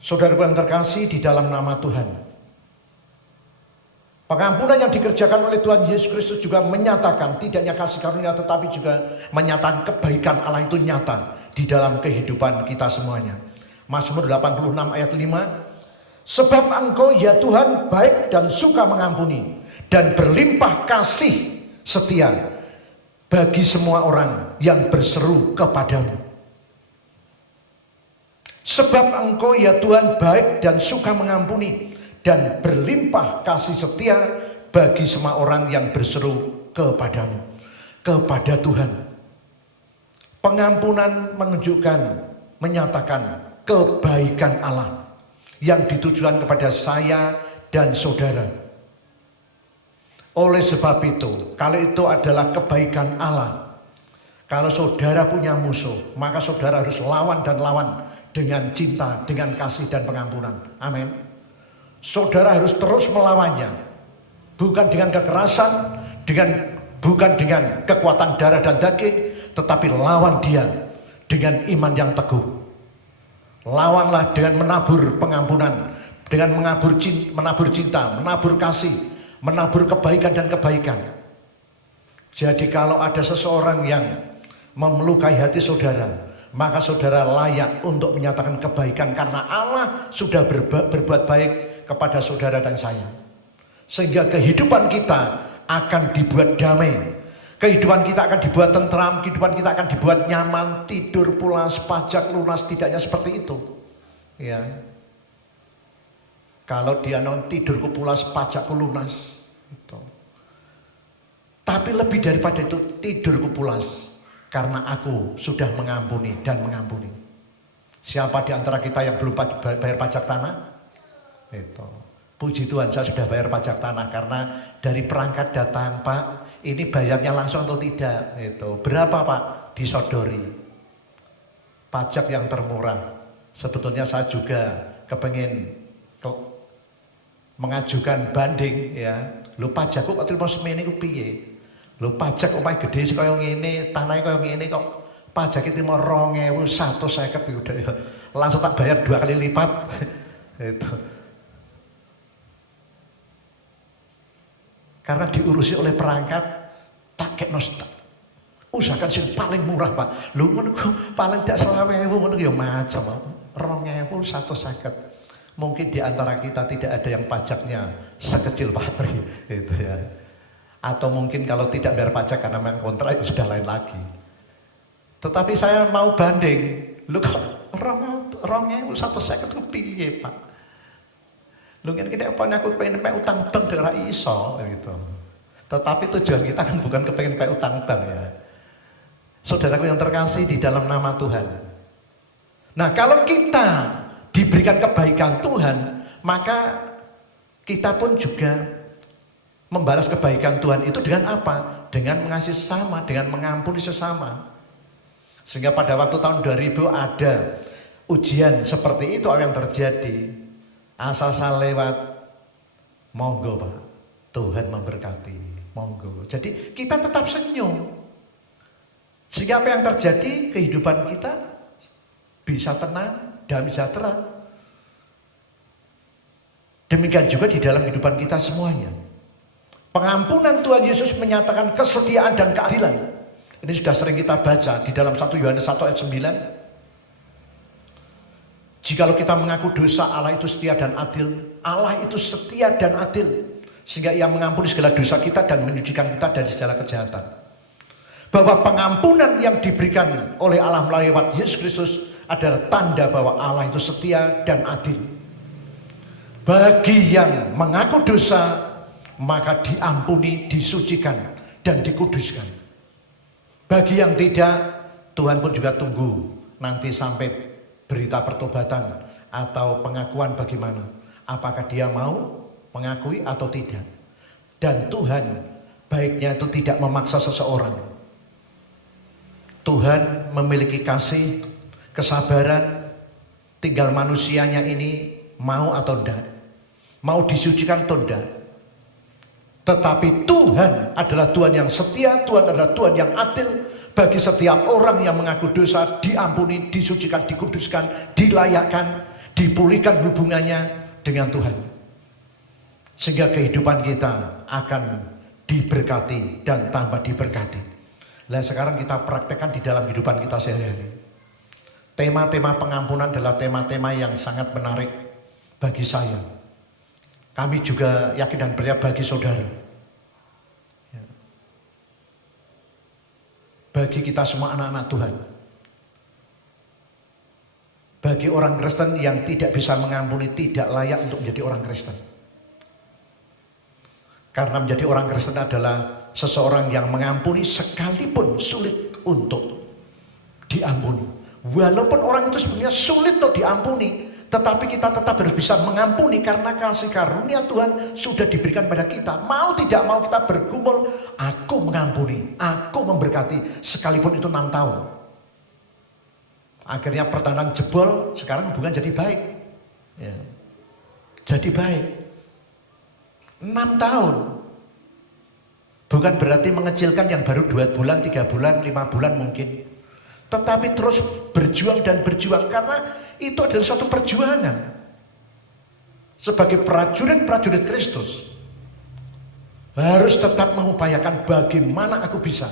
Saudaraku yang terkasih di dalam nama Tuhan, pengampunan yang dikerjakan oleh Tuhan Yesus Kristus juga menyatakan tidak hanya kasih karunia, tetapi juga menyatakan kebaikan Allah itu nyata di dalam kehidupan kita semuanya. Mazmur 86 ayat 5, sebab Engkau ya Tuhan baik dan suka mengampuni dan berlimpah kasih setia bagi semua orang yang berseru kepadamu. Sebab Engkau ya Tuhan baik dan suka mengampuni dan berlimpah kasih setia bagi semua orang yang berseru kepadamu. Kepada Tuhan. Pengampunan menunjukkan, menyatakan kebaikan Allah yang ditujukan kepada saya dan saudara. Oleh sebab itu, kalau itu adalah kebaikan Allah, kalau saudara punya musuh, maka saudara harus lawan dan lawan dengan cinta, dengan kasih dan pengampunan. Amin. Saudara harus terus melawannya, bukan dengan kekerasan, bukan dengan kekuatan darah dan daging, tetapi lawan dia dengan iman yang teguh. Lawanlah dengan menabur pengampunan, dengan menabur cinta, menabur kasih, menabur kebaikan dan kebaikan. Jadi kalau ada seseorang yang memelukai hati saudara, maka saudara layak untuk menyatakan kebaikan karena Allah sudah berbuat baik kepada saudara dan saya. Sehingga kehidupan kita akan dibuat damai. Kehidupan kita akan dibuat tentram, kehidupan kita akan dibuat nyaman, tidur pulas, pajak lunas, tidaknya seperti itu. Ya. Kalau dia tidurku pulas, pajakku lunas. Itu. Tapi lebih daripada itu, tidurku pulas karena aku sudah mengampuni dan mengampuni. Siapa di antara kita yang belum bayar pajak tanah? Itu. Puji Tuhan, saya sudah bayar pajak tanah karena dari perangkat datang, Pak, ini bayarnya langsung atau tidak? Itu. Berapa, Pak? Disodori. Pajak yang termurah. Sebetulnya saya juga kepengen mengajukan banding, ya. Lu pajakku kok terima semene ku piye? Lu pajak kok gede sih kaya ngene, tanahnya kaya ngene kok pajaknya terima 2.150 udah ya. Langsung tak bayar 2 kali lipat. Itu. Karena diurusi oleh perangkat tak kek nostal. Usahakan sing paling murah, Pak. Lu ngono paling dak 20.000 ngono ya macam 2.150. Mungkin di antara kita tidak ada yang pajaknya sekecil Patri itu ya. Atau mungkin kalau tidak bayar pajak karena memang kontrak itu sudah lain lagi. Tetapi saya mau banding. Lu kok 2.150 ku piye, Pak? Lu kan kita aku pengen pay utang bank ora iso gitu. Tetapi tujuan kita kan bukan kepengen pay utang bank ya. Saudaraku yang terkasih di dalam nama Tuhan. Nah, kalau kita diberikan kebaikan Tuhan, maka kita pun juga membalas kebaikan Tuhan itu dengan apa? Dengan mengasihi sesama, dengan mengampuni sesama. Sehingga pada waktu tahun 2000 ada ujian seperti itu yang terjadi. Asal saya lewat, monggo Pak, Tuhan memberkati, monggo. Jadi kita tetap senyum. Sehingga apa yang terjadi, kehidupan kita bisa tenang, damai sejahtera. Demikian juga di dalam kehidupan kita semuanya. Pengampunan Tuhan Yesus menyatakan kesetiaan dan keadilan. Ini sudah sering kita baca di dalam 1 Yohanes 1 ayat 9. Jikalau kita mengaku dosa, Allah itu setia dan adil. Allah itu setia dan adil. Sehingga ia mengampuni segala dosa kita dan menyucikan kita dari segala kejahatan. Bahwa pengampunan yang diberikan oleh Allah melalui Yesus Kristus adalah tanda bahwa Allah itu setia dan adil. Bagi yang mengaku dosa, maka diampuni, disucikan, dan dikuduskan. Bagi yang tidak, Tuhan pun juga tunggu nanti sampai berita pertobatan atau pengakuan bagaimana. Apakah dia mau mengakui atau tidak. Dan Tuhan baiknya itu tidak memaksa seseorang. Tuhan memiliki kasih kesabaran, tinggal manusianya ini mau atau tidak, mau disucikan atau tidak. Tetapi Tuhan adalah Tuhan yang setia, Tuhan adalah Tuhan yang adil. Bagi setiap orang yang mengaku dosa, diampuni, disucikan, dikuduskan, dilayakkan, dipulihkan hubungannya dengan Tuhan. Sehingga kehidupan kita akan diberkati dan tambah diberkati. Nah sekarang kita praktekkan di dalam kehidupan kita sehari-hari. Tema-tema pengampunan adalah tema-tema yang sangat menarik bagi saya. Kami juga yakin dan percaya bagi saudara. Bagi kita semua anak-anak Tuhan. Bagi orang Kristen yang tidak bisa mengampuni, tidak layak untuk menjadi orang Kristen. Karena menjadi orang Kristen adalah seseorang yang mengampuni sekalipun sulit untuk diampuni. Walaupun orang itu sebenarnya sulit untuk diampuni, tetapi kita tetap harus bisa mengampuni karena kasih karunia Tuhan sudah diberikan pada kita. Mau tidak mau kita bergumul, aku mengampuni, aku memberkati, sekalipun itu 6 tahun. Akhirnya pertahanan jebol, sekarang hubungan jadi baik. Ya. Jadi baik. 6 tahun. Bukan berarti mengecilkan yang baru 2 bulan, 3 bulan, 5 bulan mungkin. Tetapi terus berjuang dan berjuang karena itu adalah suatu perjuangan. Sebagai prajurit-prajurit Kristus harus tetap mengupayakan bagaimana aku bisa.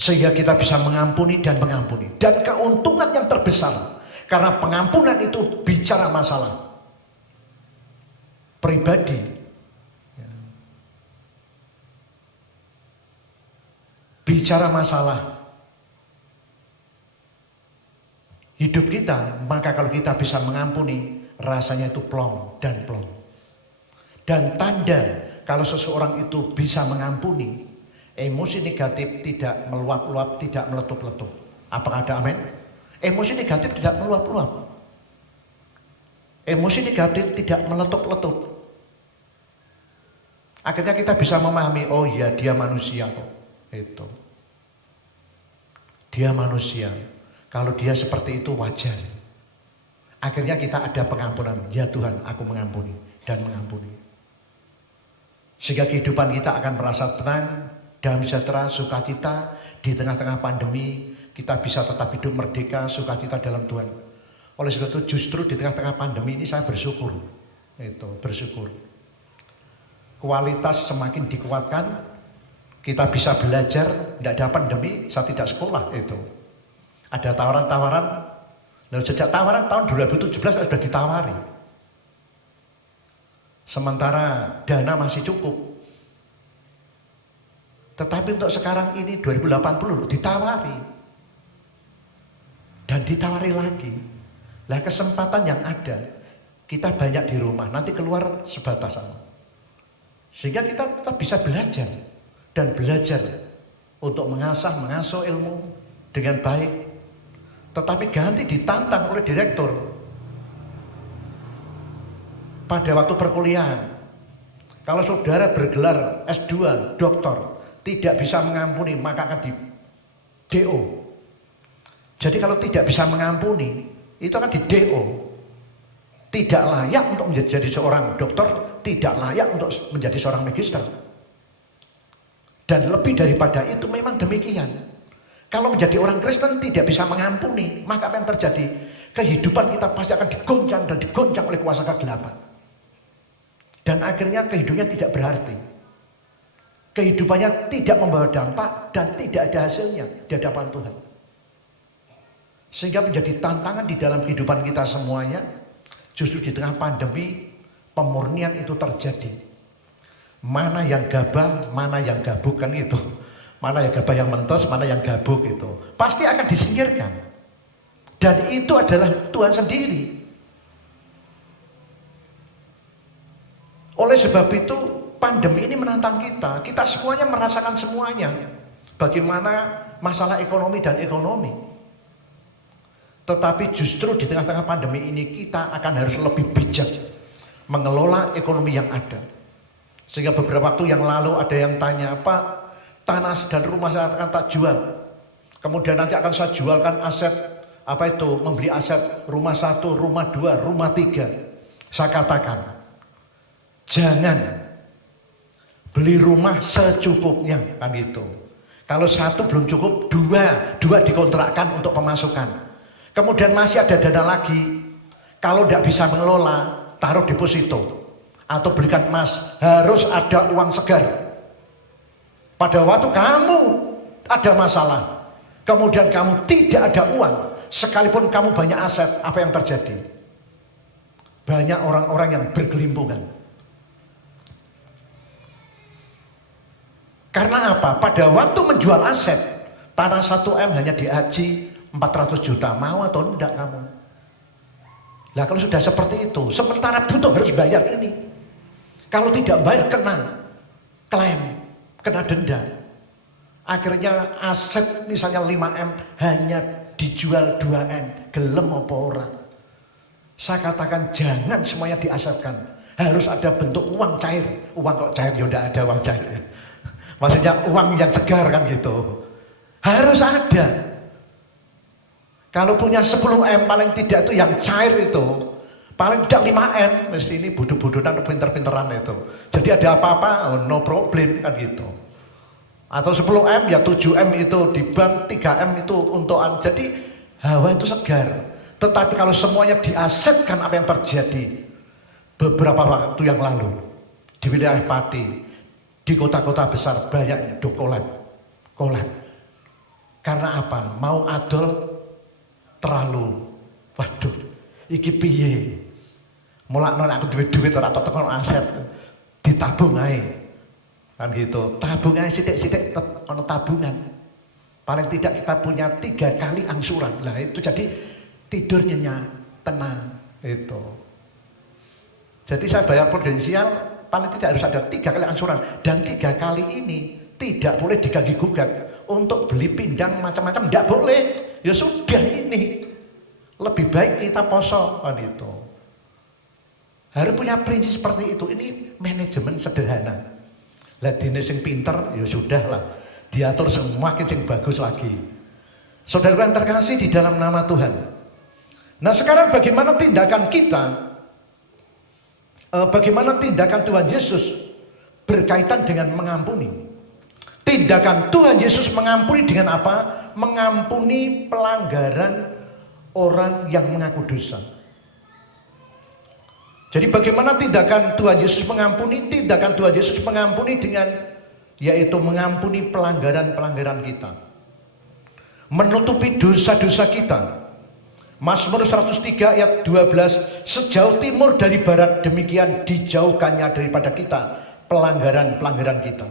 Sehingga kita bisa mengampuni dan mengampuni. Dan keuntungan yang terbesar karena pengampunan itu bicara masalah pribadi. Bicara masalah hidup kita, maka kalau kita bisa mengampuni, rasanya itu plong dan plong. Dan tanda kalau seseorang itu bisa mengampuni, emosi negatif tidak meluap-luap, tidak meletup-letup. Apakah ada amin? Emosi negatif tidak meluap-luap. Emosi negatif tidak meletup-letup. Akhirnya kita bisa memahami, oh iya dia manusia kok. Itu dia manusia, kalau dia seperti itu wajar. Akhirnya kita ada pengampunan. Ya Tuhan, aku mengampuni dan mengampuni. Sehingga kehidupan kita akan merasa tenang, damai sejahtera, sukacita. Di tengah-tengah pandemi kita bisa tetap hidup merdeka, sukacita dalam Tuhan. Oleh sebab itu justru di tengah-tengah pandemi ini saya bersyukur. Itu bersyukur. Kualitas semakin dikuatkan. Kita bisa belajar, tidak ada pandemi, saya tidak sekolah itu. Ada tawaran-tawaran, lalu sejak tawaran tahun 2017 sudah ditawari. Sementara dana masih cukup. Tetapi untuk sekarang ini 2080 ditawari. Dan ditawari lagi. Lah kesempatan yang ada, kita banyak di rumah, nanti keluar sebatas sama. Sehingga kita tetap bisa belajar. Dan belajar untuk mengasuh ilmu dengan baik. Tetapi ganti ditantang oleh direktur. Pada waktu perkuliahan, kalau saudara bergelar S2, doktor, tidak bisa mengampuni, maka akan di DO. Jadi kalau tidak bisa mengampuni, itu akan di DO. Tidak layak untuk menjadi seorang dokter, tidak layak untuk menjadi seorang magister. Dan lebih daripada itu memang demikian. Kalau menjadi orang Kristen tidak bisa mengampuni, maka apa yang terjadi? Kehidupan kita pasti akan digoncang dan digoncang oleh kuasa kegelapan. Dan akhirnya kehidupannya tidak berarti. Kehidupannya tidak membawa dampak dan tidak ada hasilnya di hadapan Tuhan. Sehingga menjadi tantangan di dalam kehidupan kita semuanya. Justru di tengah pandemi pemurnian itu terjadi. Mana yang gabah, mana yang gabuk kan itu. Mana yang gabah yang mentes, mana yang gabuk itu. Pasti akan disingkirkan. Dan itu adalah Tuhan sendiri. Oleh sebab itu pandemi ini menantang kita. Kita semuanya merasakan semuanya. Bagaimana masalah ekonomi dan ekonomi. Tetapi justru di tengah-tengah pandemi ini kita akan harus lebih bijak mengelola ekonomi yang ada. Sehingga beberapa waktu yang lalu ada yang tanya, Pak, tanah dan rumah saya akan tak jual. Kemudian nanti akan saya jualkan aset, membeli aset rumah 1, rumah 2, rumah 3. Saya katakan, jangan beli rumah secukupnya, kan gitu. Kalau 1 belum cukup, 2 dikontrakkan untuk pemasukan. Kemudian masih ada dana lagi, kalau tidak bisa mengelola, taruh deposito atau belikan emas. Harus ada uang segar. Pada waktu kamu ada masalah, kemudian kamu tidak ada uang, sekalipun kamu banyak aset, apa yang terjadi? Banyak orang-orang yang bergelimpungan. Karena apa? Pada waktu menjual aset, tanah 1 M hanya diaji 400 juta, mau atau enggak kamu? Lah kalau sudah seperti itu, sementara butuh harus bayar ini. Kalau tidak bayar kena klaim, kena denda. Akhirnya aset misalnya 5 M hanya dijual 2 M, gelem apa ora? Saya katakan jangan semuanya diasetkan. Harus ada bentuk uang cair. Uang kok cair, ya udah ada uang cair. Maksudnya uang yang segar kan gitu. Harus ada. Kalau punya 10 M paling tidak itu yang cair itu. Paling tidak 5 M. Mesti ini bodoh-bodohan atau pinter-pinteran itu. Jadi ada apa-apa, no problem kan gitu. Atau 10 M ya 7 M itu di bank, 3 M itu untukan. Jadi hawa itu segar. Tetapi kalau semuanya diasetkan, apa yang terjadi? Beberapa waktu yang lalu di wilayah Pati, di kota-kota besar banyak kolab. Karena apa? Mau adol terlalu, waduh, iki piye? Mulakno aku duit-duit atau tekan aset ditabung ae. Kan gitu. Tabung ae sithik-sithik tetep ana tabungan. Paling tidak kita punya 3 kali angsuran. Lah itu jadi tidur nyenyak, tenang itu. Jadi saya bayar prudensial paling tidak harus ada 3 kali angsuran, dan 3 kali ini tidak boleh diganggu gugat untuk beli pindang macam-macam, tidak boleh. Ya sudah, ini lebih baik kita poso kan itu. Harus punya prinsip seperti itu. Ini manajemen sederhana. Lah dene sing pinter ya sudah lah, diatur semakin sing bagus lagi. Saudara yang terkasih di dalam nama Tuhan. Nah sekarang bagaimana tindakan kita? Bagaimana tindakan Tuhan Yesus berkaitan dengan mengampuni? Tindakan Tuhan Yesus mengampuni dengan apa? Mengampuni pelanggaran orang yang mengaku dosa. Jadi bagaimana tindakan Tuhan Yesus mengampuni? Tindakan Tuhan Yesus mengampuni dengan yaitu mengampuni pelanggaran-pelanggaran kita. Menutupi dosa-dosa kita. Mazmur 103 ayat 12, sejauh timur dari barat demikian dijauhkannya daripada kita pelanggaran-pelanggaran kita.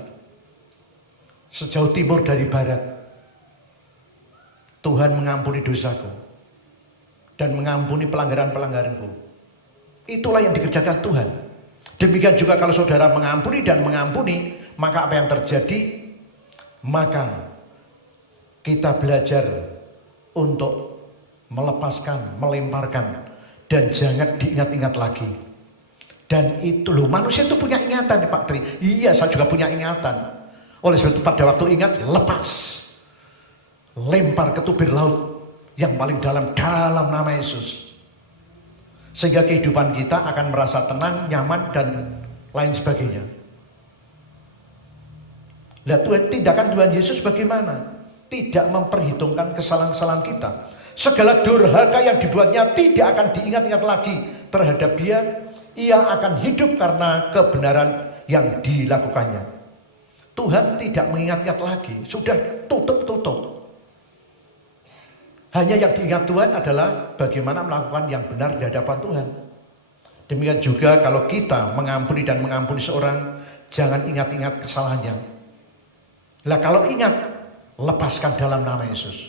Sejauh timur dari barat Tuhan mengampuni dosaku dan mengampuni pelanggaran-pelanggaranku. Itulah yang dikerjakan Tuhan. Demikian juga kalau saudara mengampuni dan mengampuni, maka apa yang terjadi? Maka kita belajar untuk melepaskan, melemparkan, dan jangan diingat-ingat lagi. Dan itu loh, manusia itu punya ingatan Pak Tri. Iya, saya juga punya ingatan. Oleh sebab itu pada waktu ingat, lepas. Lempar ke tubir laut yang paling dalam nama Yesus. Sehingga kehidupan kita akan merasa tenang, nyaman, dan lain sebagainya. Lihat tindakan Tuhan Yesus bagaimana? Tidak memperhitungkan kesalahan-kesalahan kita. Segala durhaka yang dibuatnya tidak akan diingat-ingat lagi terhadap dia. Ia akan hidup karena kebenaran yang dilakukannya. Tuhan tidak mengingat-ingat lagi. Sudah tutup. Hanya yang diingat Tuhan adalah bagaimana melakukan yang benar di hadapan Tuhan. Demikian juga kalau kita mengampuni dan mengampuni seorang, jangan ingat-ingat kesalahannya. Lah kalau ingat, lepaskan dalam nama Yesus.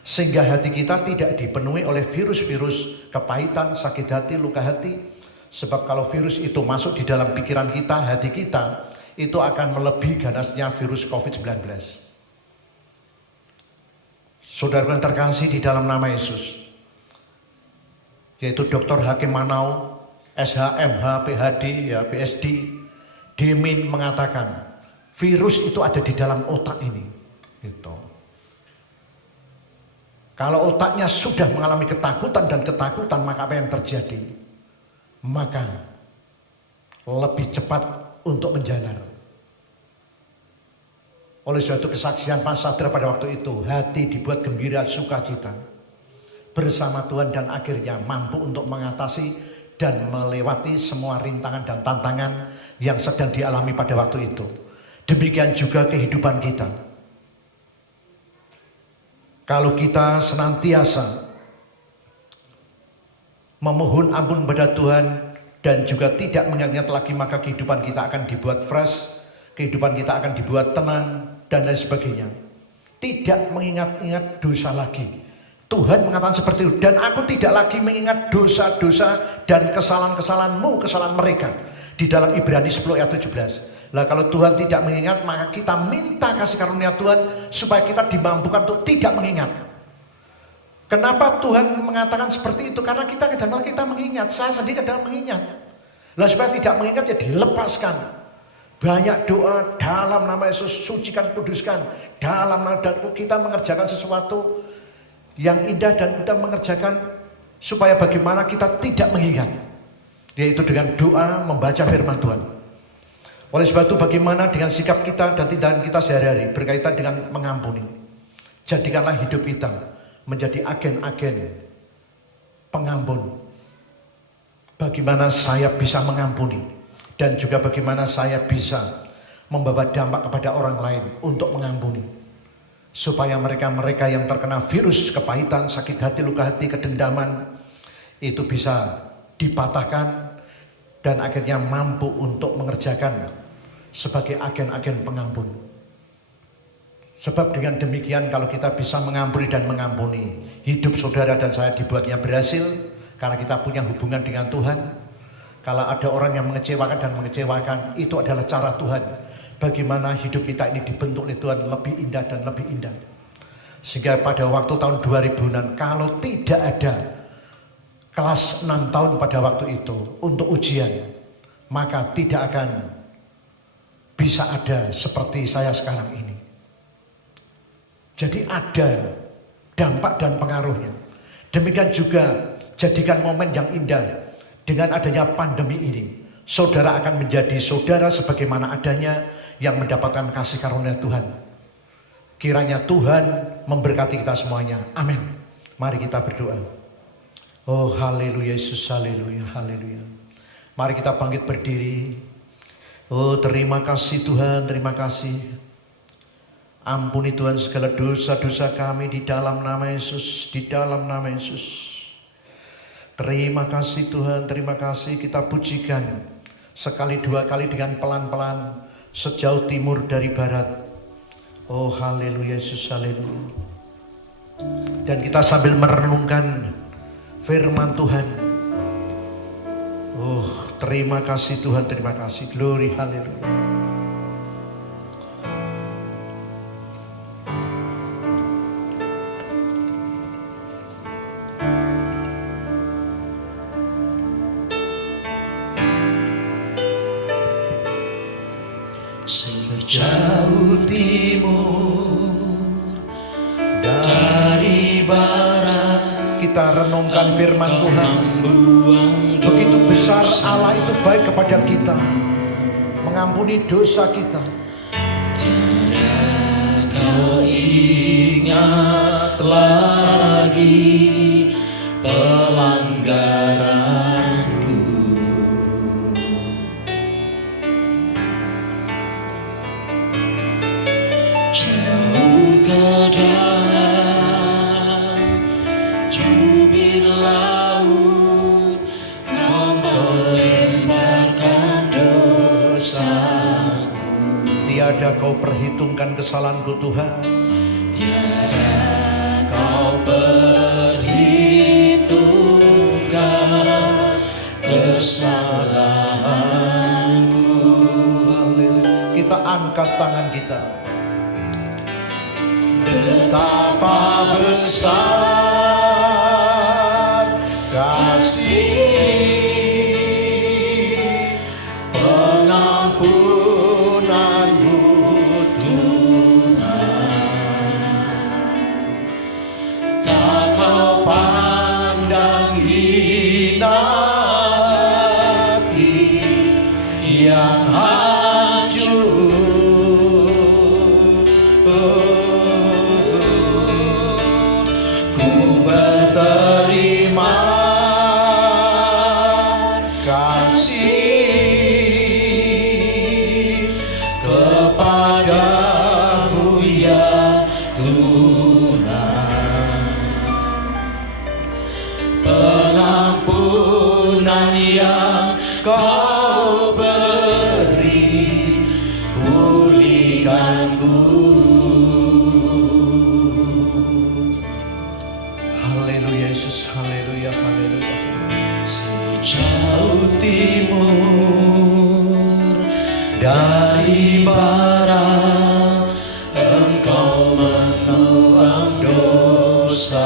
Sehingga hati kita tidak dipenuhi oleh virus-virus kepahitan, sakit hati, luka hati. Sebab kalau virus itu masuk di dalam pikiran kita, hati kita, itu akan melebihi ganasnya virus COVID-19. Saudara yang terkasih di dalam nama Yesus, yaitu Dr. Hakim Manau, SHMH, PhD, ya, PSD, Demin mengatakan, virus itu ada di dalam otak ini. Gitu. Kalau otaknya sudah mengalami ketakutan dan ketakutan, maka apa yang terjadi? Maka lebih cepat untuk menjalar. Oleh suatu kesaksian Pak Sadra pada waktu itu, hati dibuat gembira, sukacita bersama Tuhan, dan akhirnya mampu untuk mengatasi dan melewati semua rintangan dan tantangan yang sedang dialami pada waktu itu. Demikian juga kehidupan kita. Kalau kita senantiasa memohon ampun kepada Tuhan dan juga tidak mengingat lagi, maka kehidupan kita akan dibuat fresh, kehidupan kita akan dibuat tenang dan lain sebagainya. Tidak mengingat-ingat dosa lagi. Tuhan mengatakan seperti itu, dan aku tidak lagi mengingat dosa-dosa dan kesalahan-kesalahanmu, kesalahan mereka. Di dalam Ibrani 10 ayat 17. Lah kalau Tuhan tidak mengingat, maka kita minta kasih karunia Tuhan supaya kita dimampukan untuk tidak mengingat. Kenapa Tuhan mengatakan seperti itu? Karena kita kadang-kadang kita mengingat, saya sendiri kadang mengingat. Lah supaya tidak mengingat ya dilepaskan. Banyak doa dalam nama Yesus, sucikan, kuduskan. Dalam nama, dan kita mengerjakan sesuatu yang indah dan kita mengerjakan supaya bagaimana kita tidak mengingat. Yaitu dengan doa, membaca firman Tuhan. Oleh sebab itu bagaimana dengan sikap kita dan tindakan kita sehari-hari berkaitan dengan mengampuni. Jadikanlah hidup kita menjadi agen-agen pengampun. Bagaimana saya bisa mengampuni dan juga bagaimana saya bisa membawa dampak kepada orang lain untuk mengampuni. Supaya mereka-mereka yang terkena virus kepahitan, sakit hati, luka hati, kedendaman itu bisa dipatahkan dan akhirnya mampu untuk mengerjakan sebagai agen-agen pengampun. Sebab dengan demikian kalau kita bisa mengampuni dan mengampuni, hidup saudara dan saya dibuatnya berhasil karena kita punya hubungan dengan Tuhan. Kalau ada orang yang mengecewakan dan mengecewakan, itu adalah cara Tuhan. Bagaimana hidup kita ini dibentuk oleh Tuhan lebih indah dan lebih indah. Sehingga pada waktu tahun 2000-an, kalau tidak ada kelas 6 tahun pada waktu itu untuk ujian, maka tidak akan bisa ada seperti saya sekarang ini. Jadi ada dampak dan pengaruhnya. Demikian juga jadikan momen yang indah dengan adanya pandemi ini. Saudara akan menjadi saudara sebagaimana adanya yang mendapatkan kasih karunia Tuhan. Kiranya Tuhan memberkati kita semuanya. Amin. Mari kita berdoa. Oh haleluya Yesus, haleluya, haleluya. Mari kita bangkit berdiri. Oh terima kasih Tuhan, terima kasih. Ampuni Tuhan segala dosa-dosa kami di dalam nama Yesus, di dalam nama Yesus. Terima kasih Tuhan, terima kasih. Kita pujikan sekali dua kali dengan pelan-pelan sejauh timur dari barat. Oh haleluya Yesus, haleluya. Dan kita sambil merenungkan firman Tuhan. Oh terima kasih Tuhan, terima kasih. Glory, haleluya. Sejauh timur dari barat, kita renungkan firman Tuhan. Begitu besar Allah itu baik kepada kita, mengampuni dosa kita. Tiada kau ingat lagi pelanggaranku. Jauh ke dalam jubir laut, kau melemparkan dosaku. Tiada kau perhitungkan kesalahanku Tuhan. Tiada kau perhitungkan kesalahanku. Kita angkat tangan kita. Betapa besar kasih pengampunanmu Tuhan. Haleluya Yesus, haleluya, haleluya. Sejauh timur dari barat, Engkau menuang dosaku.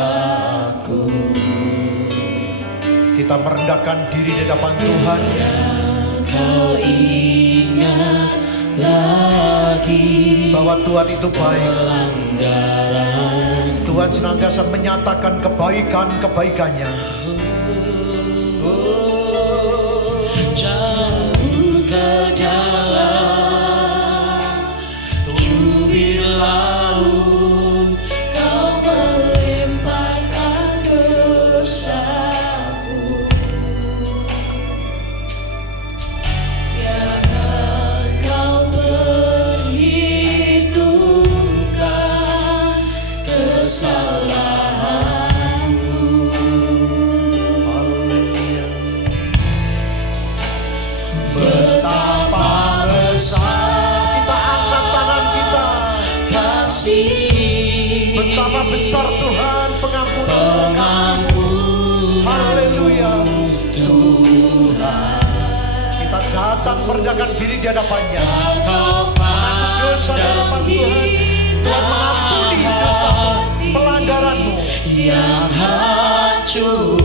Kita merendahkan diri di hadapan Tuhan. Kau ingat lagi Bahwa Tuhan itu baik. pelanggaran. Tuhan senantiasa menyatakan kebaikan-kebaikannya. Jauh ke jalan jubir laut, Kau melemparkan dosaku. Tiada kau perhitungkan kesalahanku. Haleluya. betapa besar Kita angkat tangan kita. kasih, Betapa besar Tuhan pengampunan kasih-Mu. Haleluya. Kita datang merendahkan diri di hadapannya. Kau Mengaku dosa di hadapan Tuhan. Tuhan mengampuni dosa pelanggaranmu. yang hancur.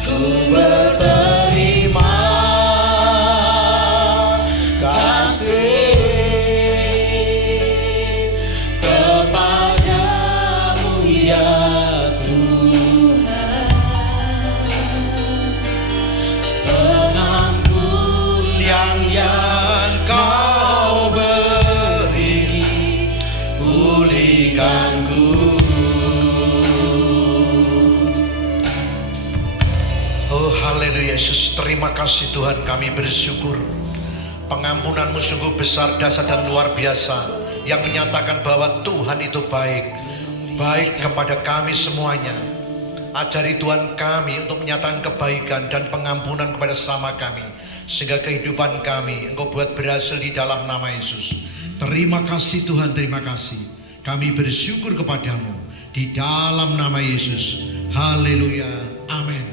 Ku berterima kasih kepadamu ya Tuhan. Pengampun yang Kau beri, pulihkanku. Oh haleluya Yesus, terima kasih Tuhan, kami bersyukur. Pengampunan-Mu sungguh besar, dahsyat dan luar biasa, yang menyatakan bahwa Tuhan itu baik. Baik kepada kami semuanya. Ajari Tuhan kami untuk menyatakan kebaikan dan pengampunan kepada sesama kami, sehingga kehidupan kami Engkau buat berhasil di dalam nama Yesus. Terima kasih Tuhan, terima kasih. Kami bersyukur kepadamu di dalam nama Yesus. Haleluya, amin.